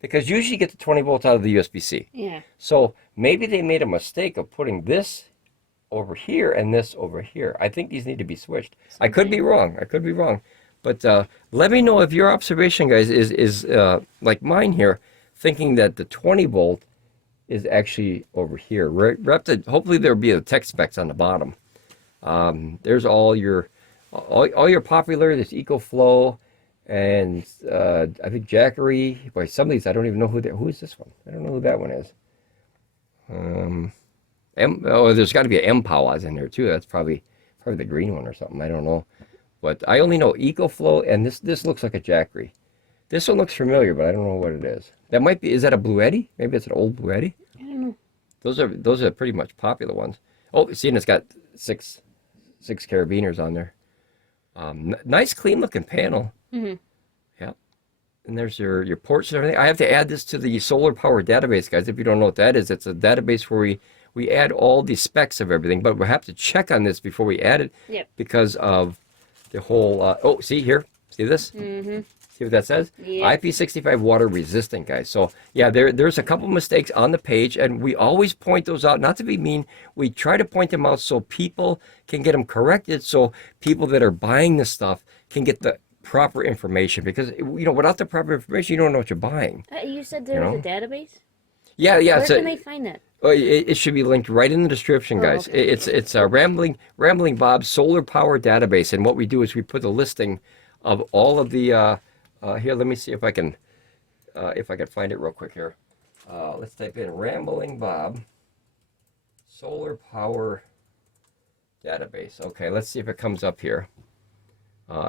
Because usually you get the 20 volts out of the USB-C. Yeah. So maybe they made a mistake of putting this over here and this over here. I think these need to be switched. I could be wrong. I could be wrong. But let me know if your observation, guys, is like mine here, thinking that the 20 volt is actually over here. Hopefully there'll be the tech specs on the bottom. There's all your popular, this EcoFlow, and I think Jackery. Boy, some of these I don't even know who is this one. I don't know who that one is. There's got to be an MHPOWOS in there too. That's probably the green one or something. I don't know, but I only know EcoFlow, and this looks like a Jackery. This one looks familiar, but I don't know what it is. That might be. Is that a Bluetti? Maybe it's an old Bluetti. I don't know. Those are pretty much popular ones. Oh, see, and it's got six carabiners on there. Nice, clean looking panel. Yeah, and there's your ports and everything. I have to add this to the solar power database, guys. If you don't know what that is, it's a database where we add all the specs of everything, but we have to check on this before we add it. Yep. Because of the whole. Oh, see here. See this? See what that says? Yep. IP65 water resistant, guys. So yeah, there's a couple mistakes on the page, and we always point those out. Not to be mean, we try to point them out so people can get them corrected, so people that are buying this stuff can get the proper information. Because without the proper information, you don't know what you're buying. You said there was a database? Yeah. Where can they find that? It should be linked right in the description, guys. Okay. It's a Ramblin Bob Solar Power Database, and what we do is we put a listing of all of the. Here, let me see if I can find it real quick here. Let's type in Ramblin Bob Solar Power Database. Okay, let's see if it comes up here.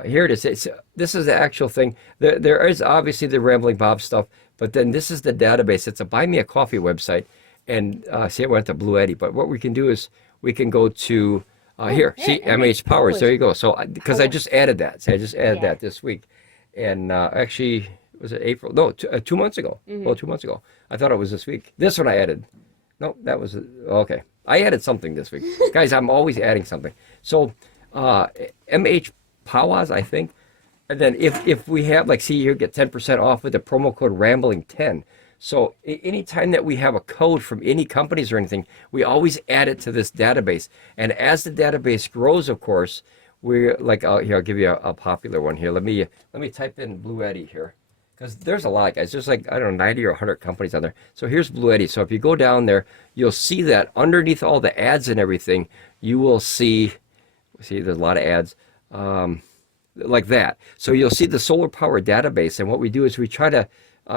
Here it is. This is the actual thing. There is obviously the Ramblin Bob stuff, but then this is the database. It's a Buy Me a Coffee website. And see, it went to Bluetti. But what we can do is we can go to here. See, MHPOWOS. There you go. So because I just added that. See, I just added that this week. And actually, was it April? No, 2 months ago. Well, 2 months ago. I thought it was this week. This one I added. No, that was okay. I added something this week, guys. I'm always adding something. So MHPOWOS, I think. And then if we have, like, see here, get 10% off with the promo code Rambling10. So anytime that we have a code from any companies or anything, we always add it to this database. And as the database grows, of course, we're like, here, I'll give you a popular one here. Let me type in Bluetti here, because there's a lot, guys. There's like, I don't know, 90 or 100 companies on there. So here's Bluetti. So if you go down there, you'll see that underneath all the ads and everything, you will see there's a lot of ads like that. So you'll see the solar power database. And what we do is we try to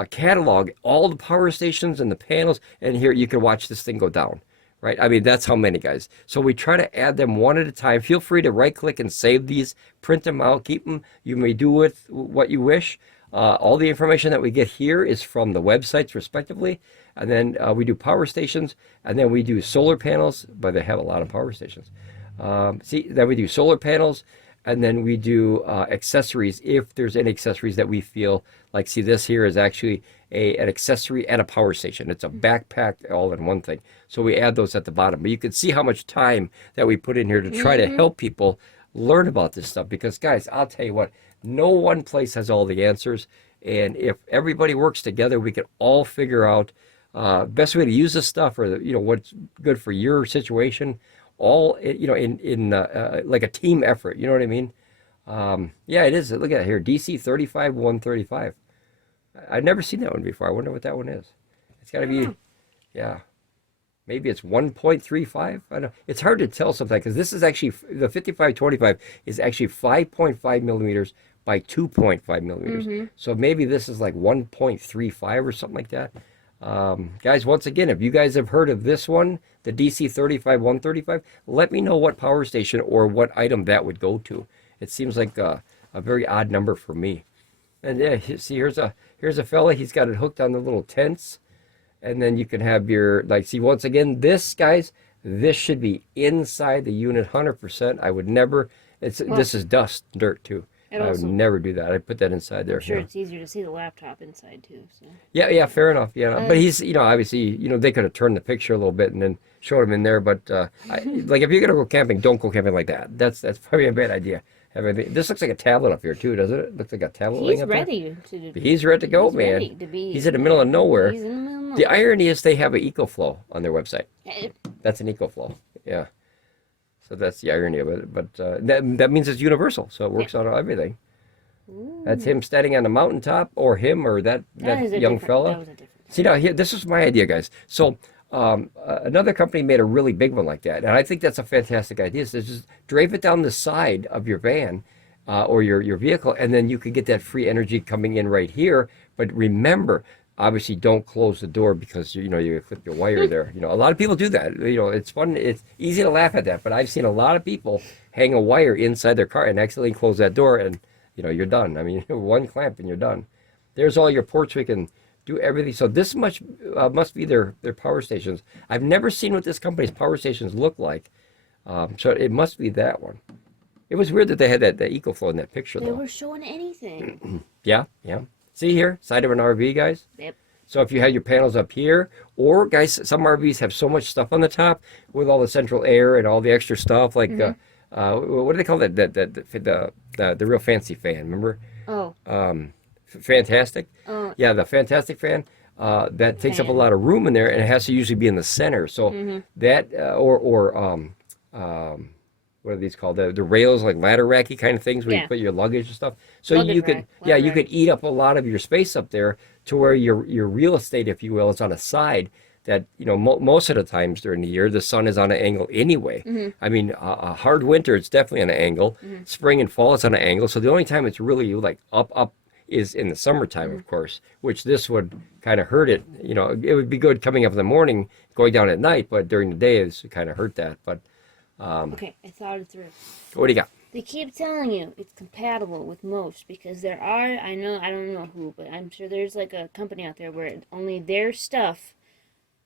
catalog all the power stations and the panels. And here you can watch this thing go down. Right? I mean, that's how many, guys. So we try to add them one at a time. Feel free to right-click and save these, print them out, keep them. You may do with what you wish. All the information that we get here is from the websites, respectively. And then we do power stations, and then we do solar panels, but they have a lot of power stations. Then we do solar panels, and then we do accessories, if there's any accessories that we feel like. See, this here is actually an accessory and a power station. It's a backpack all in one thing. So we add those at the bottom. But you can see how much time that we put in here to try to help people learn about this stuff. Because, guys, I'll tell you what, no one place has all the answers. And if everybody works together, we can all figure out best way to use this stuff, or what's good for your situation. All in like a team effort. You know what I mean? Yeah, it is. Look at it here, DC 35135. I've never seen that one before. I wonder what that one is. It's got to be, yeah, maybe it's 1.35. I know it's hard to tell sometimes, because this is actually, the 5525 is actually 5.5 millimeters by 2.5 millimeters. So maybe this is like 1.35 or something like that. Guys, once again, if you guys have heard of this one, the DC 35135, let me know what power station or what item that would go to. It seems like a very odd number for me. And yeah, see, here's a fella. He's got it hooked on the little tents, and then you can have your see once again. This guys, this should be inside the unit 100%. I would never. This is dust, dirt too. I would never do that. I'd put that inside there. I'm sure it's easier to see the laptop inside too. So. Yeah, fair enough. Yeah, but he's, obviously, they could have turned the picture a little bit and then showed him in there. But like, if you're gonna go camping, don't go camping like that. That's probably a bad idea. This looks like a tablet up here too, doesn't it? Looks like a tablet. He's ready to. He's ready to go, man. He's in the middle of nowhere. He's in the middle of nowhere. The irony is they have an EcoFlow on their website. That's an EcoFlow. Yeah. So that's the irony of it. But that means it's universal, so it works on everything. Ooh. That's him standing on the mountaintop, or him, or that young fella. That was a different. See, now here, this is my idea, guys. So another company made a really big one like that, and I think that's a fantastic idea. So just drape it down the side of your van or your vehicle, and then you could get that free energy coming in right here. But remember, obviously, don't close the door because you clip your wire there. A lot of people do that. It's fun. It's easy to laugh at that, but I've seen a lot of people hang a wire inside their car and accidentally close that door, and you're done. I mean, one clamp and you're done. There's all your ports. We can do everything. So this must be their power stations. I've never seen what this company's power stations look like. So it must be that one. It was weird that they had that EcoFlow in that picture, though. They were showing anything. Yeah. See here, side of an RV, guys? Yep. So if you had your panels up here, or, guys, some RVs have so much stuff on the top with all the central air and all the extra stuff, like, what do they call that? The real fancy fan, remember? Oh. Fantastic? Oh. Yeah, the Fantastic fan. That takes up a lot of room in there, and it has to usually be in the center. So that, what are these called? The rails, like ladder racky kind of things, where you put your luggage and stuff. So you could eat up a lot of your space up there to where your real estate, if you will, is on a side that, most of the times during the year, the sun is on an angle anyway. I mean, a hard winter, it's definitely on an angle. Spring and fall, it's on an angle. So the only time it's really like up is in the summertime, of course, which this would kind of hurt it. It would be good coming up in the morning, going down at night, but during the day, it's kind of hurt that. But okay, I thought it through. What do you got? They keep telling you it's compatible with most, because there are, I don't know who, but I'm sure there's like a company out there where only their stuff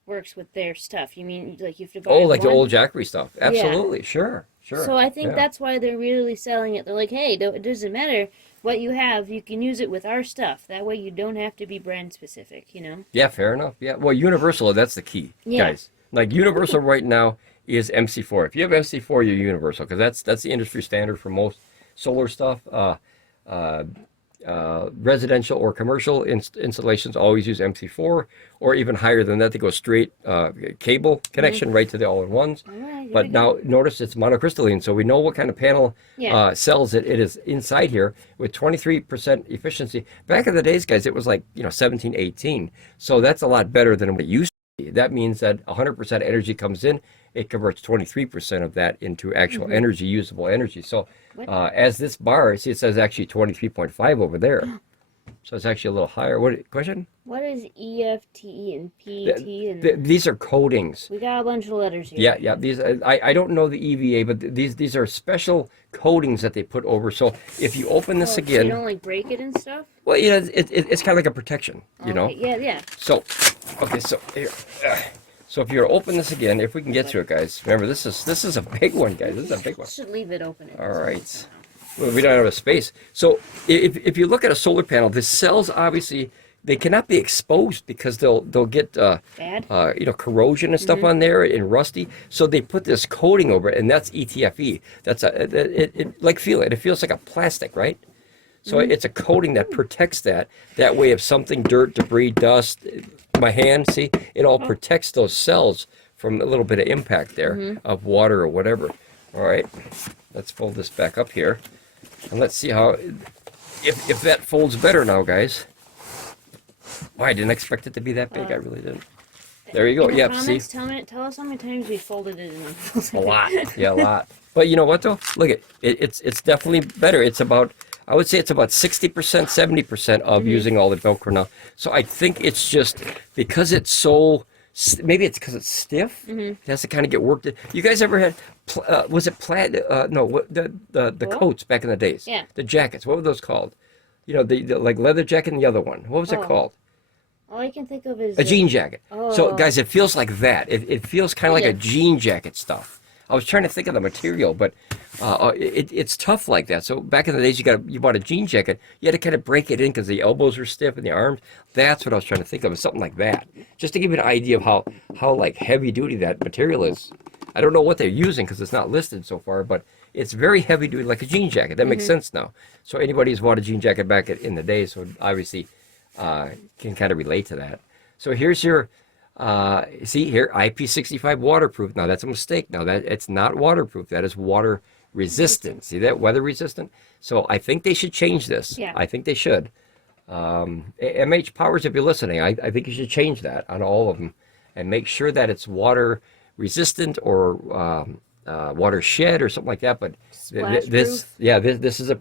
works with their stuff. You mean like you have to buy like the old Jackery stuff? Absolutely, sure. So I think that's why they're really selling it. They're like, hey, it doesn't matter what you have, you can use it with our stuff. That way you don't have to be brand specific, Yeah, fair enough. Yeah, well, Universal, that's the key, guys. Like Universal right now is MC4. If you have MC4, you're Universal, because that's the industry standard for most solar stuff. Residential or commercial installations always use MC4, or even higher than that, they go straight cable connection right to the all-in-ones. But now notice it's monocrystalline, so we know what kind of panel cells it is inside here with 23% efficiency. Back in the days, guys, it was like 17, 18. So that's a lot better than what it used to be. That means that 100% energy comes in, it converts 23% of that into actual energy, usable energy. So as this bar, see, it says actually 23.5 over there. So it's actually a little higher. What question? What is EFTE and PT? These are coatings. We got a bunch of letters here. Yeah. These I don't know the EVA, but these are special coatings that they put over. So if you open this again, so you don't like break it and stuff. Well, it's kind of like a protection, you know. Yeah. So, okay, so here. So if you open this again, if we can get to it, guys. Remember, this is a big one, guys. This is a big one. Should leave it open. All right. Well, we don't have a space. So if you look at a solar panel, the cells obviously they cannot be exposed because they'll get bad, corrosion and stuff on there and rusty. So they put this coating over it, and that's ETFE. That's it feels like a plastic, right? So it's a coating that protects that. That way, if something, dirt, debris, dust, my hand, see, it all protects those cells from a little bit of impact there of water or whatever. All right, let's fold this back up here, and let's see how if that folds better now, guys. Oh, I didn't expect it to be that big. I really didn't. There you go. In the comments, see. Tell us how many times we folded it in. A lot. Yeah, a lot. But you know what though? Look it's definitely better. It's about, I would say it's about 60%, 70% of using all the Velcro now. So I think it's just because it's so, maybe it's because it's stiff. It has to kind of get worked in. You guys ever had, was it plaid? No, the What? coats back in the days. Yeah. The jackets. What were those called? You know, the like leather jacket and the other one. What was it called? All I can think of is A jean jacket. So, Oh. guys, it feels like that. It feels kind of like a Yeah. jean jacket stuff. I was trying to think of the material, but it's tough like that. So back in the days, you bought a jean jacket. You had to kind of break it in because the elbows were stiff and the arms. That's what I was trying to think of, something like that. Just to give you an idea of how like heavy duty that material is. I don't know what they're using because it's not listed so far, but it's very heavy duty, like a jean jacket. That makes sense now. So anybody who's bought a jean jacket back in the day, so obviously can kind of relate to that. So here's your, see here, IP65 waterproof. Now that's a mistake. Now that it's not waterproof. That is water resistant. See that? Weather resistant. So I think they should change this. Yeah. I think they should. MHPOWOS, if you're listening, I think you should change that on all of them and make sure that it's water resistant or water shed or something like that. But this is a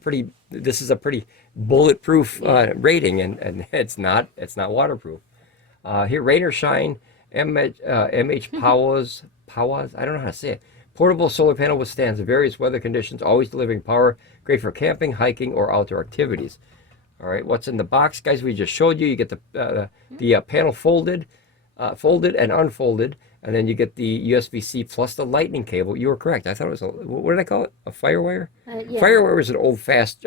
pretty bulletproof rating, and it's not waterproof. Here, rain or shine, MHPOWOS, I don't know how to say it. Portable solar panel withstands various weather conditions, always delivering power, great for camping, hiking, or outdoor activities. All right, what's in the box, guys? We just showed you. You get the panel folded and unfolded, and then you get the USB-C plus the lightning cable. You were correct. I thought it was what did I call it? A firewire? Yeah. Firewire is an old fast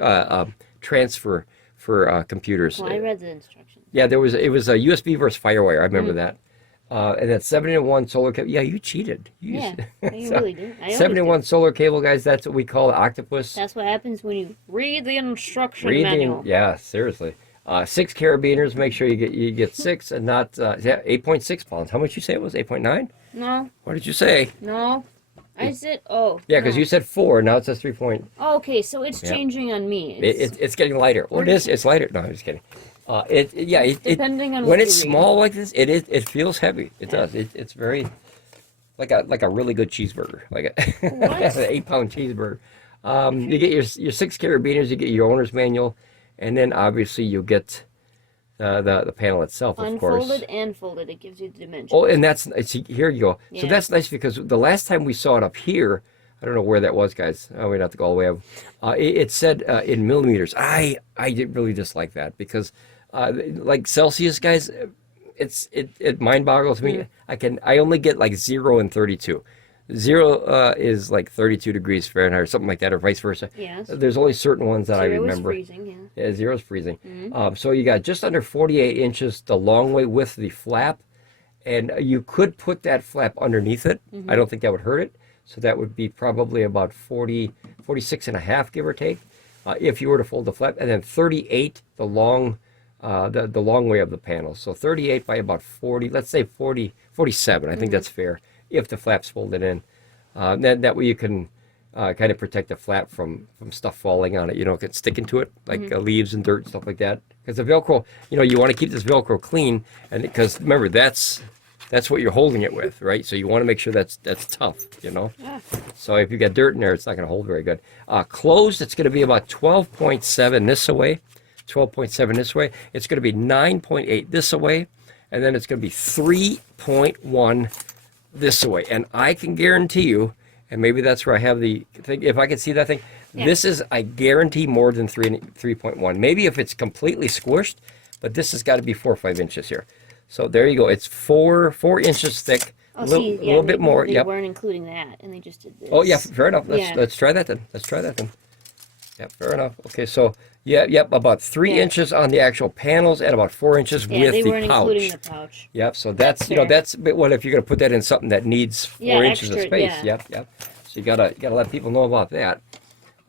transfer for computers. Well, I read the instructions. Yeah, it was a USB versus firewire. I remember that. And that 7-in-1 solar cable. Yeah, you cheated. Yeah, you really do. I always 7-in-1 do. solar cable, guys. That's what we call the octopus. That's what happens when you read the instruction manual. Yeah, seriously. 6 carabiners. Make sure you get 6 and not 8.6 pounds. How much you say it was? 8.9? No, What did you say? no. I said, Yeah, because no. you said 4. Now it says 3 point. Oh, okay, so it's changing on me. It's getting lighter. Or it is. It's lighter. No, I'm just kidding. Depending on when what it's you read. small like this, it feels heavy. It does. It's very like a really good cheeseburger, like an 8-pound cheeseburger. You get your 6 carabiners, you get your owner's manual, and then obviously you get the panel itself, of course. Unfolded and folded, it gives you the dimensions. Oh, and see, here you go. So Yeah. that's nice because the last time we saw it up here, I don't know where that was, guys. Oh, we'd have to go all the way up. It said in millimeters. I really dislike that because, like Celsius, guys, it mind boggles me. I only get like 0 and 32. 0 is like 32 degrees Fahrenheit or something like that, or vice versa. Yes. There's only certain ones that I remember. 0 is freezing, Yeah, 0 is freezing. So you got just under 48 inches the long way with the flap, and you could put that flap underneath it. I don't think that would hurt it. So that would be probably about 46 and a half, give or take, if you were to fold the flap, and then 38 the long way of the panel. So 38 by about 40, let's say 47. I think that's fair if the flap's folded in. Then that way you can kind of protect the flap from stuff falling on it. You know, get sticking to it like leaves and dirt and stuff like that. Because the Velcro, you want to keep this Velcro clean, and because remember that's what you're holding it with, right? So you want to make sure that's tough, Yeah. So if you got dirt in there, it's not going to hold very good. Closed, it's going to be about 12.7 this away, 12.7 this way. It's going to be 9.8 this away, and then it's going to be 3.1 this away. And I can guarantee you, and maybe that's where I have the thing, if I can see that thing, this is, I guarantee, more than 3.1. Maybe if it's completely squished, but this has got to be 4 or 5 inches here. So there you go. It's 4 inches thick, a little bit more. They weren't including that, and they just did this. Oh yeah, fair enough. Let's try that then. Yep, fair enough. Okay, so about 3 inches on the actual panels and about 4 inches with they the weren't pouch. including the pouch. Yep. So that's fair. that's well, if you're gonna put that in something that needs 4 inches of extra, space. yeah. Yep. So you gotta let people know about that.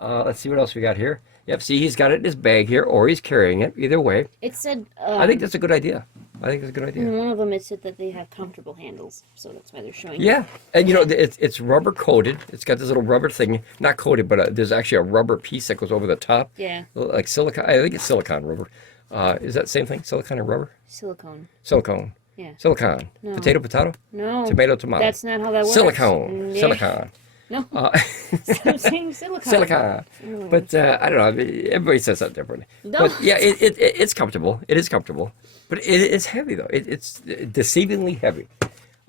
Let's see what else we got here. Yep. See, he's got it in his bag here, or he's carrying it. Either way, It said. I think that's a good idea. In one of them, it said that they have comfortable handles, so that's why they're showing. Yeah, and it's rubber coated. It's got this little rubber thing, not coated, but there's actually a rubber piece that goes over the top. Yeah. Like silicone. I think it's silicone rubber. Is that the same thing? Silicone and rubber? Silicone. Silicone. Yeah. Silicone. No. Potato. No. Tomato. That's not how that works. Silicone. Yeah. Silicone. No. I'm saying silicone. Silicone. But I don't know. Everybody says that differently. No. But yeah, it's comfortable. It is comfortable. But it is heavy though. It's deceivingly heavy.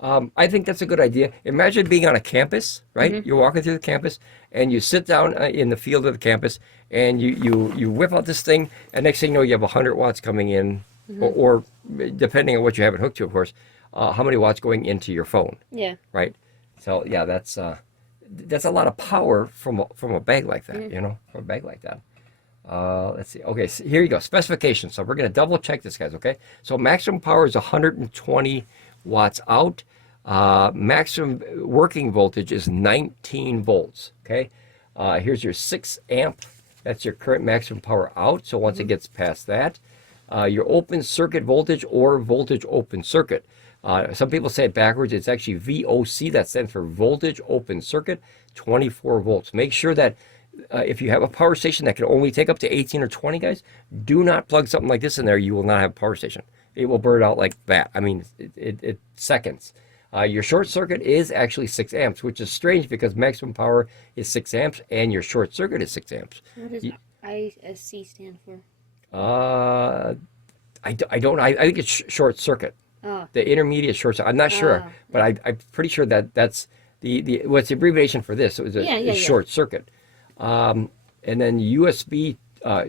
I think that's a good idea. Imagine being on a campus, right? You're walking through the campus, and you sit down in the field of the campus, and you whip out this thing, and next thing you know, you have 100 watts coming in, or depending on what you have it hooked to, of course, how many watts going into your phone. Yeah. Right. So yeah, that's a lot of power from a bag like that. You know, from a bag like that. Let's see. Okay, so here you go. Specifications. So we're going to double check this, guys. Okay. So maximum power is 120 watts out. Maximum working voltage is 19 volts. Okay. Here's your 6 amp. That's your current maximum power out. So once it gets past that, your open circuit voltage or voltage open circuit. Some people say it backwards. It's actually VOC. That stands for voltage open circuit, 24 volts. Make sure that if you have a power station that can only take up to 18 or 20, guys, do not plug something like this in there. You will not have a power station. It will burn out like that. I mean, it seconds. Your short circuit is actually 6 amps, which is strange because maximum power is 6 amps and your short circuit is 6 amps. What does ISC stand for? I don't know. I think it's short circuit. Oh. The intermediate short circuit. I'm not sure, but I'm pretty sure that's what's the abbreviation for this? It was a short circuit. And then USB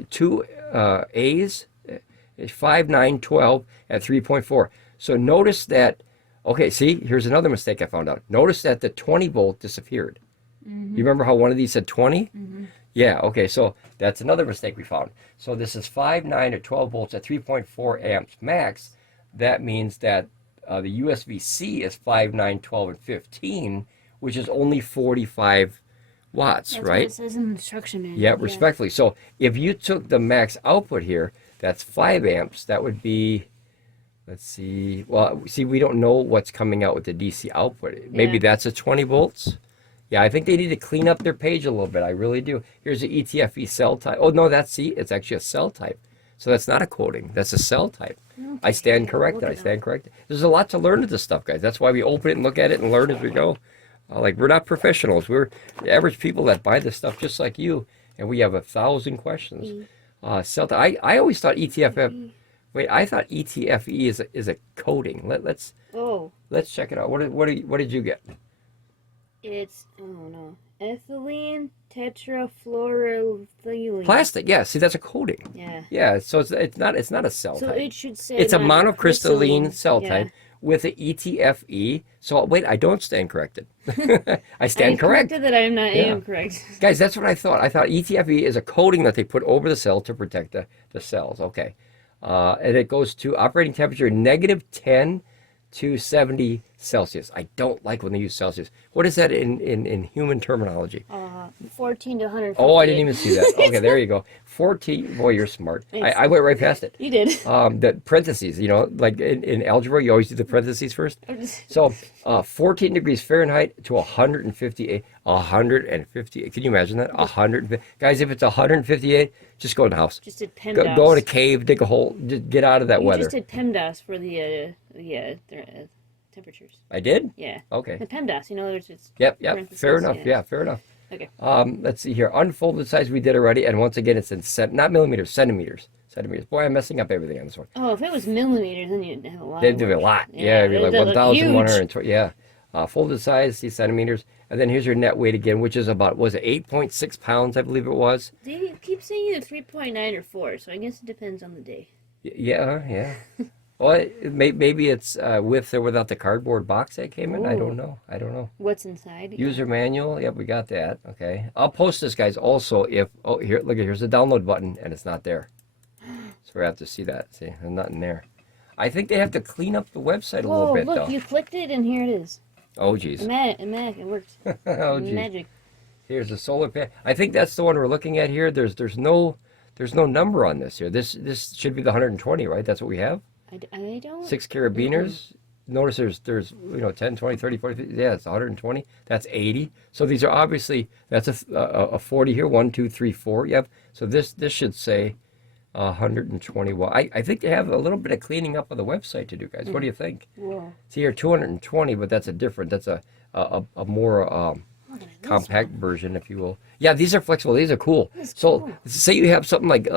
2 A's, 5, 9, 12 at 3.4. So notice that, okay, see, here's another mistake I found out. Notice that the 20 volt disappeared. You remember how one of these said 20? Yeah, okay, so that's another mistake we found. So this is 5, 9, or 12 volts at 3.4 amps max. That means that the USB-C is 5, 9, 12, and 15, which is only 45 watts, That's right? what it says in the instruction manual. Yeah, respectfully. So if you took the max output here, that's 5 amps. That would be, let's see. Well, see, we don't know what's coming out with the DC output. Maybe that's a 20 volts. Yeah, I think they need to clean up their page a little bit. I really do. Here's the ETFE cell type. Oh, no, it's actually a cell type. So that's not a coding. That's a cell type. Okay. I stand corrected. I stand corrected. There's a lot to learn with this stuff, guys. That's why we open it and look at it and learn as we go. Like, we're not professionals. We're the average people that buy this stuff just like you, and we have 1,000 questions. Cell type. I always thought ETFE. Wait, I thought ETFE is a coding. Let's check it out. What did you get? It's ethylene tetrafluoroethylene. Plastic, yeah. See, that's a coating. Yeah. Yeah. So it's not a cell type. So it should say it's a monocrystalline cell yeah. type with the ETFE. So wait, I don't stand corrected. I stand correct. That I am not. I am correct. Guys, that's what I thought. I thought ETFE is a coating that they put over the cell to protect the cells. Okay. And it goes to operating temperature -10 to 70 Celsius. I don't like when they use Celsius. What is that in human terminology? 14 to 150. Oh, I didn't even see that. Okay, there you go. 14. Boy, you're smart. I went right past it. You did. The parentheses, like in algebra, you always do the parentheses first. So 14 degrees Fahrenheit to 158. 158. Can you imagine that? 100. Guys, if it's 158, just go in the house. Just did PEMDAS. Go in a cave, dig a hole, just get out of that weather. You just did PEMDAS for the temperatures. I did? Yeah. Okay. The PEMDAS, there's it's Yep. Fair enough. Yeah, fair enough. Okay. Let's see here. Unfolded size we did already, and once again it's in not millimeters, centimeters. Boy, I'm messing up everything on this one. Oh, if it was millimeters, then you'd have a lot. They'd do a lot. Yeah, it'd be like 1,120. Yeah. Folded size, see centimeters, and then here's your net weight again, which is about 8.6 pounds, I believe it was. They keep saying either 3.9 or 4, so I guess it depends on the day. Yeah. Well, maybe it's with or without the cardboard box that came in. I don't know. What's inside? User manual. Yep, we got that. Okay. I'll post this, guys, also if... Oh, here, look, here's the download button, and it's not there. So we have to see that. See, there's nothing there. I think they have to clean up the website a little bit, look, though. you clicked it, and here it is. Oh, geez. It worked. Oh, geez. Magic. Here's the solar panel. I think that's the one we're looking at here. There's no number on this here. This should be the 120, right? That's what we have? I don't... 6 carabiners. Notice there's 10, 20, 30, 40, yeah, it's 120. That's 80. So these are obviously, that's a 40 here. 1, 2, 3, 4. Yep. So this should say 120 watt. I think they have a little bit of cleaning up of the website to do, guys. What do you think? Whoa. See here, 220, but that's that's a more compact version, if you will. Yeah, these are flexible. These are cool. So say you have something like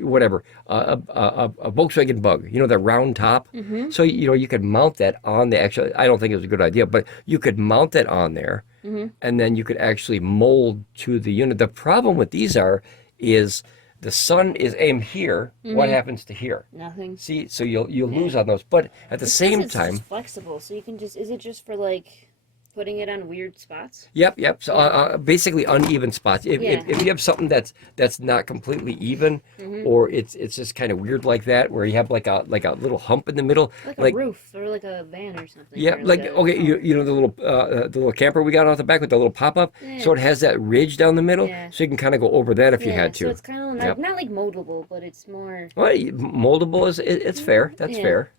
whatever, a Volkswagen Bug, you know, the round top. So, you know, you could mount that on the actual, I don't think it was a good idea, but you could mount that on there and then you could actually mold to the unit. The problem with these is the sun is aimed here. What happens to here? Nothing. See, so you'll lose on those. But at the same time, it's flexible, so you can just, is it just for like putting it on weird spots? Yep. So basically uneven spots. If you have something that's not completely even, or it's just kind of weird like that, where you have like a little hump in the middle, like a roof or like a van or something. Yeah, or like okay, you know the little camper we got off the back with the little pop up. Yeah. So it has that ridge down the middle, Yeah. so you can kind of go over that if you had to. So it's kind of not like moldable, but it's more. Well, moldable it's fair. That's fair.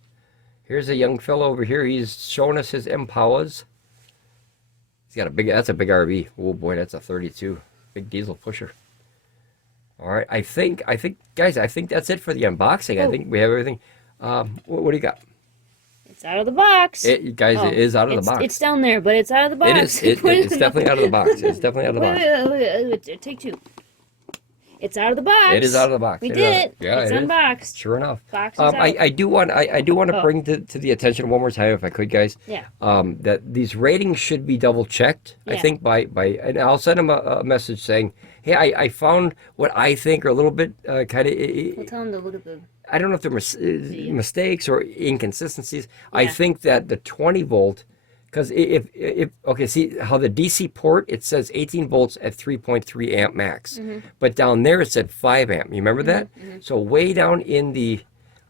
Here's a young fellow over here. He's showing us his MHPOWOS. He's got that's a big RV. Oh boy, that's a 32. Big diesel pusher. All right, I think, guys, I think that's it for the unboxing. I think we have everything. What do you got? It's out of the box. It is out of the box. It's down there, but it's out of the box. It is. It's definitely out of the box. It's definitely out of the box. Wait, take two. It's out of the box. It is out of the box. We did it. Yeah, it's unboxed. Sure enough. Box is out. I do want to bring to the attention one more time, if I could, guys. Yeah. That these ratings should be double checked. Yeah. I think and I'll send them a message saying, hey, I found what I think are a little bit kind of. We'll tell them to look at the. I don't know if they're mistakes or inconsistencies. Yeah. I think that the 20 volt. Because okay, see how the DC port, it says 18 volts at 3.3 amp max. But down there it said 5 amp. You remember that? So way down in the,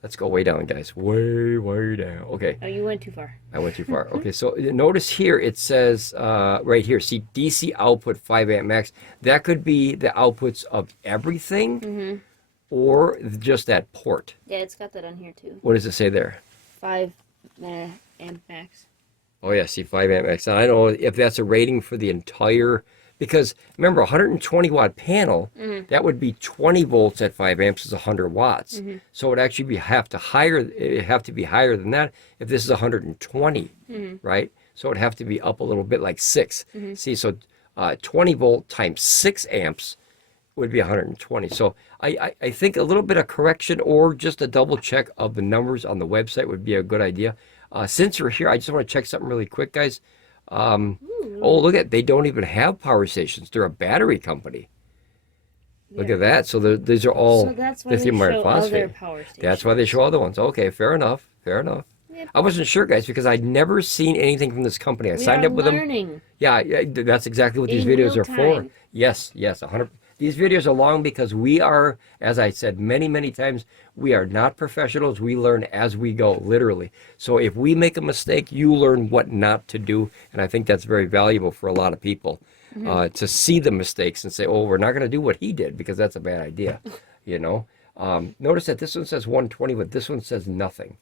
let's go way down, guys. Way down. Okay. Oh, you went too far. I went too far. Okay, so notice here it says, right here, see DC output 5 amp max. That could be the outputs of everything or just that port. Yeah, it's got that on here too. What does it say there? 5 amp max. Oh yeah, see 5 amp max. I don't know if that's a rating for the entire, because remember 120 watt panel, that would be 20 volts at 5 amps is 100 watts. So it would actually have to be higher than that if this is 120, right? So it would have to be up a little bit, like 6. See, so 20 volt times 6 amps would be 120. So I think a little bit of correction or just a double check of the numbers on the website would be a good idea. Since we're here, I just want to check something really quick, guys. Oh, look at, they don't even have power stations. They're a battery company. Look at that. So these are all lithium iron phosphate. That's why they show other ones. Okay, fair enough. Yep. I wasn't sure, guys, because I'd never seen anything from this company. I signed up with them. Yeah, that's exactly what these videos are for. Yes, 100%. These videos are long because we are, as I said many times, we are not professionals. We learn as we go, literally. So if we make a mistake, you learn what not to do. And I think that's very valuable for a lot of people to see the mistakes and say, oh, we're not going to do what he did because that's a bad idea, you know. Notice that this one says 120, but this one says nothing.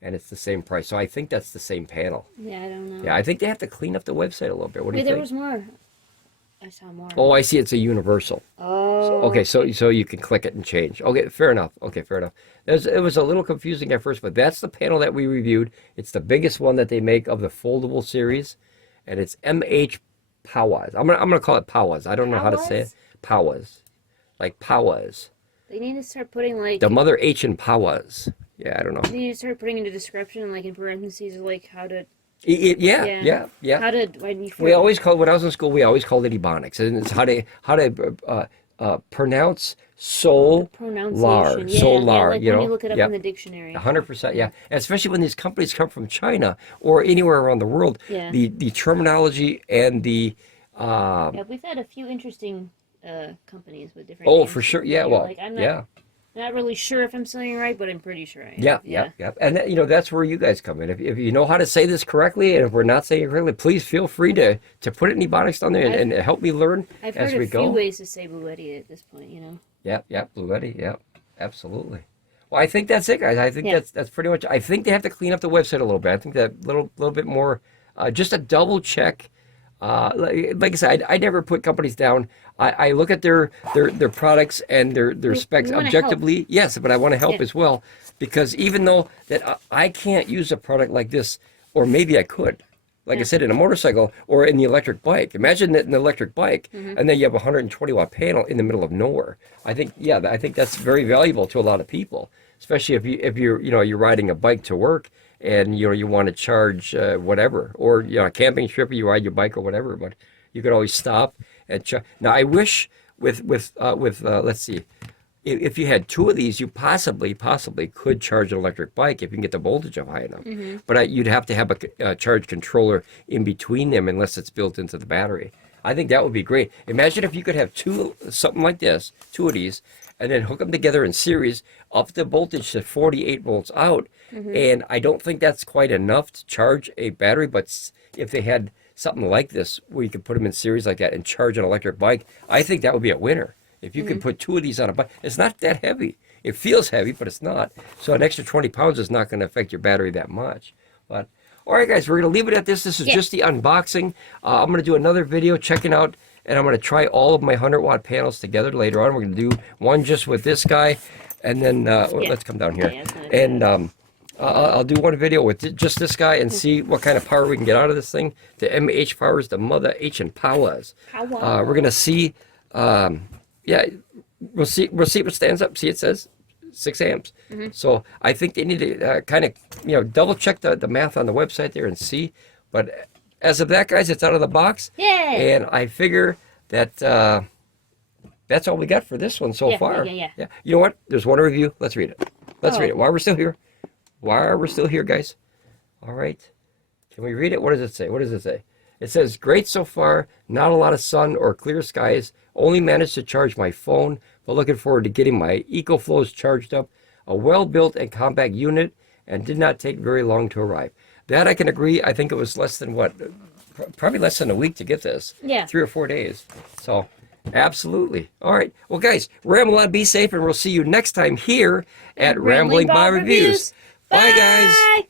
And it's the same price. So I think that's the same panel. Yeah, I don't know. Yeah, I think they have to clean up the website a little bit. What do you think? There was more. I saw more. Oh, I see. It's a universal. Oh. Okay, so you can click it and change. Okay, fair enough. It was a little confusing at first, but that's the panel that we reviewed. It's the biggest one that they make of the foldable series, and it's MHPOWOS. I'm gonna call it POWOS. I don't know how to say it. POWOS, like POWOS. They need to start putting like the mother H in POWOS. Yeah, I don't know. They need to start putting in the description, like in parentheses, like how to. Yeah. How to? We always called, when I was in school, we always called it Ebonics, and it's how to pronounce solar, solar. Like you know, when you look it up in the dictionary. 100%, yeah. And especially when these companies come from China or anywhere around the world, the terminology and the. We've had a few interesting companies with different. Oh, names. for sure, yeah. Well, like, I'm not really sure if I'm saying it right, but I'm pretty sure I am. Yeah. And that's where you guys come in. If you know how to say this correctly, and if we're not saying it correctly, please feel free to put it in Ebonics down there and help me learn as we go. I've heard a few ways to say Bluetti at this point, you know. Yeah, Bluetti, yeah, absolutely. Well, I think that's it, guys. I think that's pretty much. I think they have to clean up the website a little bit. I think that little bit more, just a double check. Like I said, I never put companies down. I look at their products and their specs objectively. Help. Yes, but I want to help as well, because even though that I can't use a product like this, or maybe I could, like I said, in a motorcycle or in the electric bike. Imagine that in the electric bike, and then you have a 120 watt panel in the middle of nowhere. I think, yeah, I think that's very valuable to a lot of people, especially if you're riding a bike to work and you want to charge whatever, or a camping trip, you ride your bike or whatever. But you could always stop and charge. Now I wish with let's see. If you had 2 of these, you possibly could charge an electric bike if you can get the voltage up high enough. But you'd have to have a charge controller in between them unless it's built into the battery. I think that would be great. Imagine if you could have something like this, 2 of these, and then hook them together in series, up the voltage to 48 volts out. And I don't think that's quite enough to charge a battery, but if they had something like this where you could put them in series like that and charge an electric bike, I think that would be a winner. If you can put 2 of these on a bike, it's not that heavy. It feels heavy, but it's not. So an extra 20 pounds is not going to affect your battery that much. But all right, guys, we're going to leave it at this. This is just the unboxing. I'm going to do another video checking out, and I'm going to try all of my 100 watt panels together later on. We're going to do one just with this guy, and then let's come down here. And I'll do one video with just this guy and see what kind of power we can get out of this thing. The MHPOWOS, the mother H and POWOS. We're going to see. Yeah, we'll see what stands up. See, it says 6 amps. So I think they need to kind of, double check the math on the website there and see. But as of that, guys, it's out of the box. Yay! And I figure that that's all we got for this one so far. Yeah. You know what? There's one review. Let's read it. Let's read it. While we're still here, guys. All right. Can we read it? What does it say? It says, great so far, not a lot of sun or clear skies, only managed to charge my phone, but looking forward to getting my EcoFlows charged up, a well-built and compact unit, and did not take very long to arrive. That I can agree. I think it was less than probably less than a week to get this. Yeah. 3 or 4 days. So, absolutely. All right. Well, guys, ramble on, be safe, and we'll see you next time here at Ramblin Bob Reviews. Bye, guys.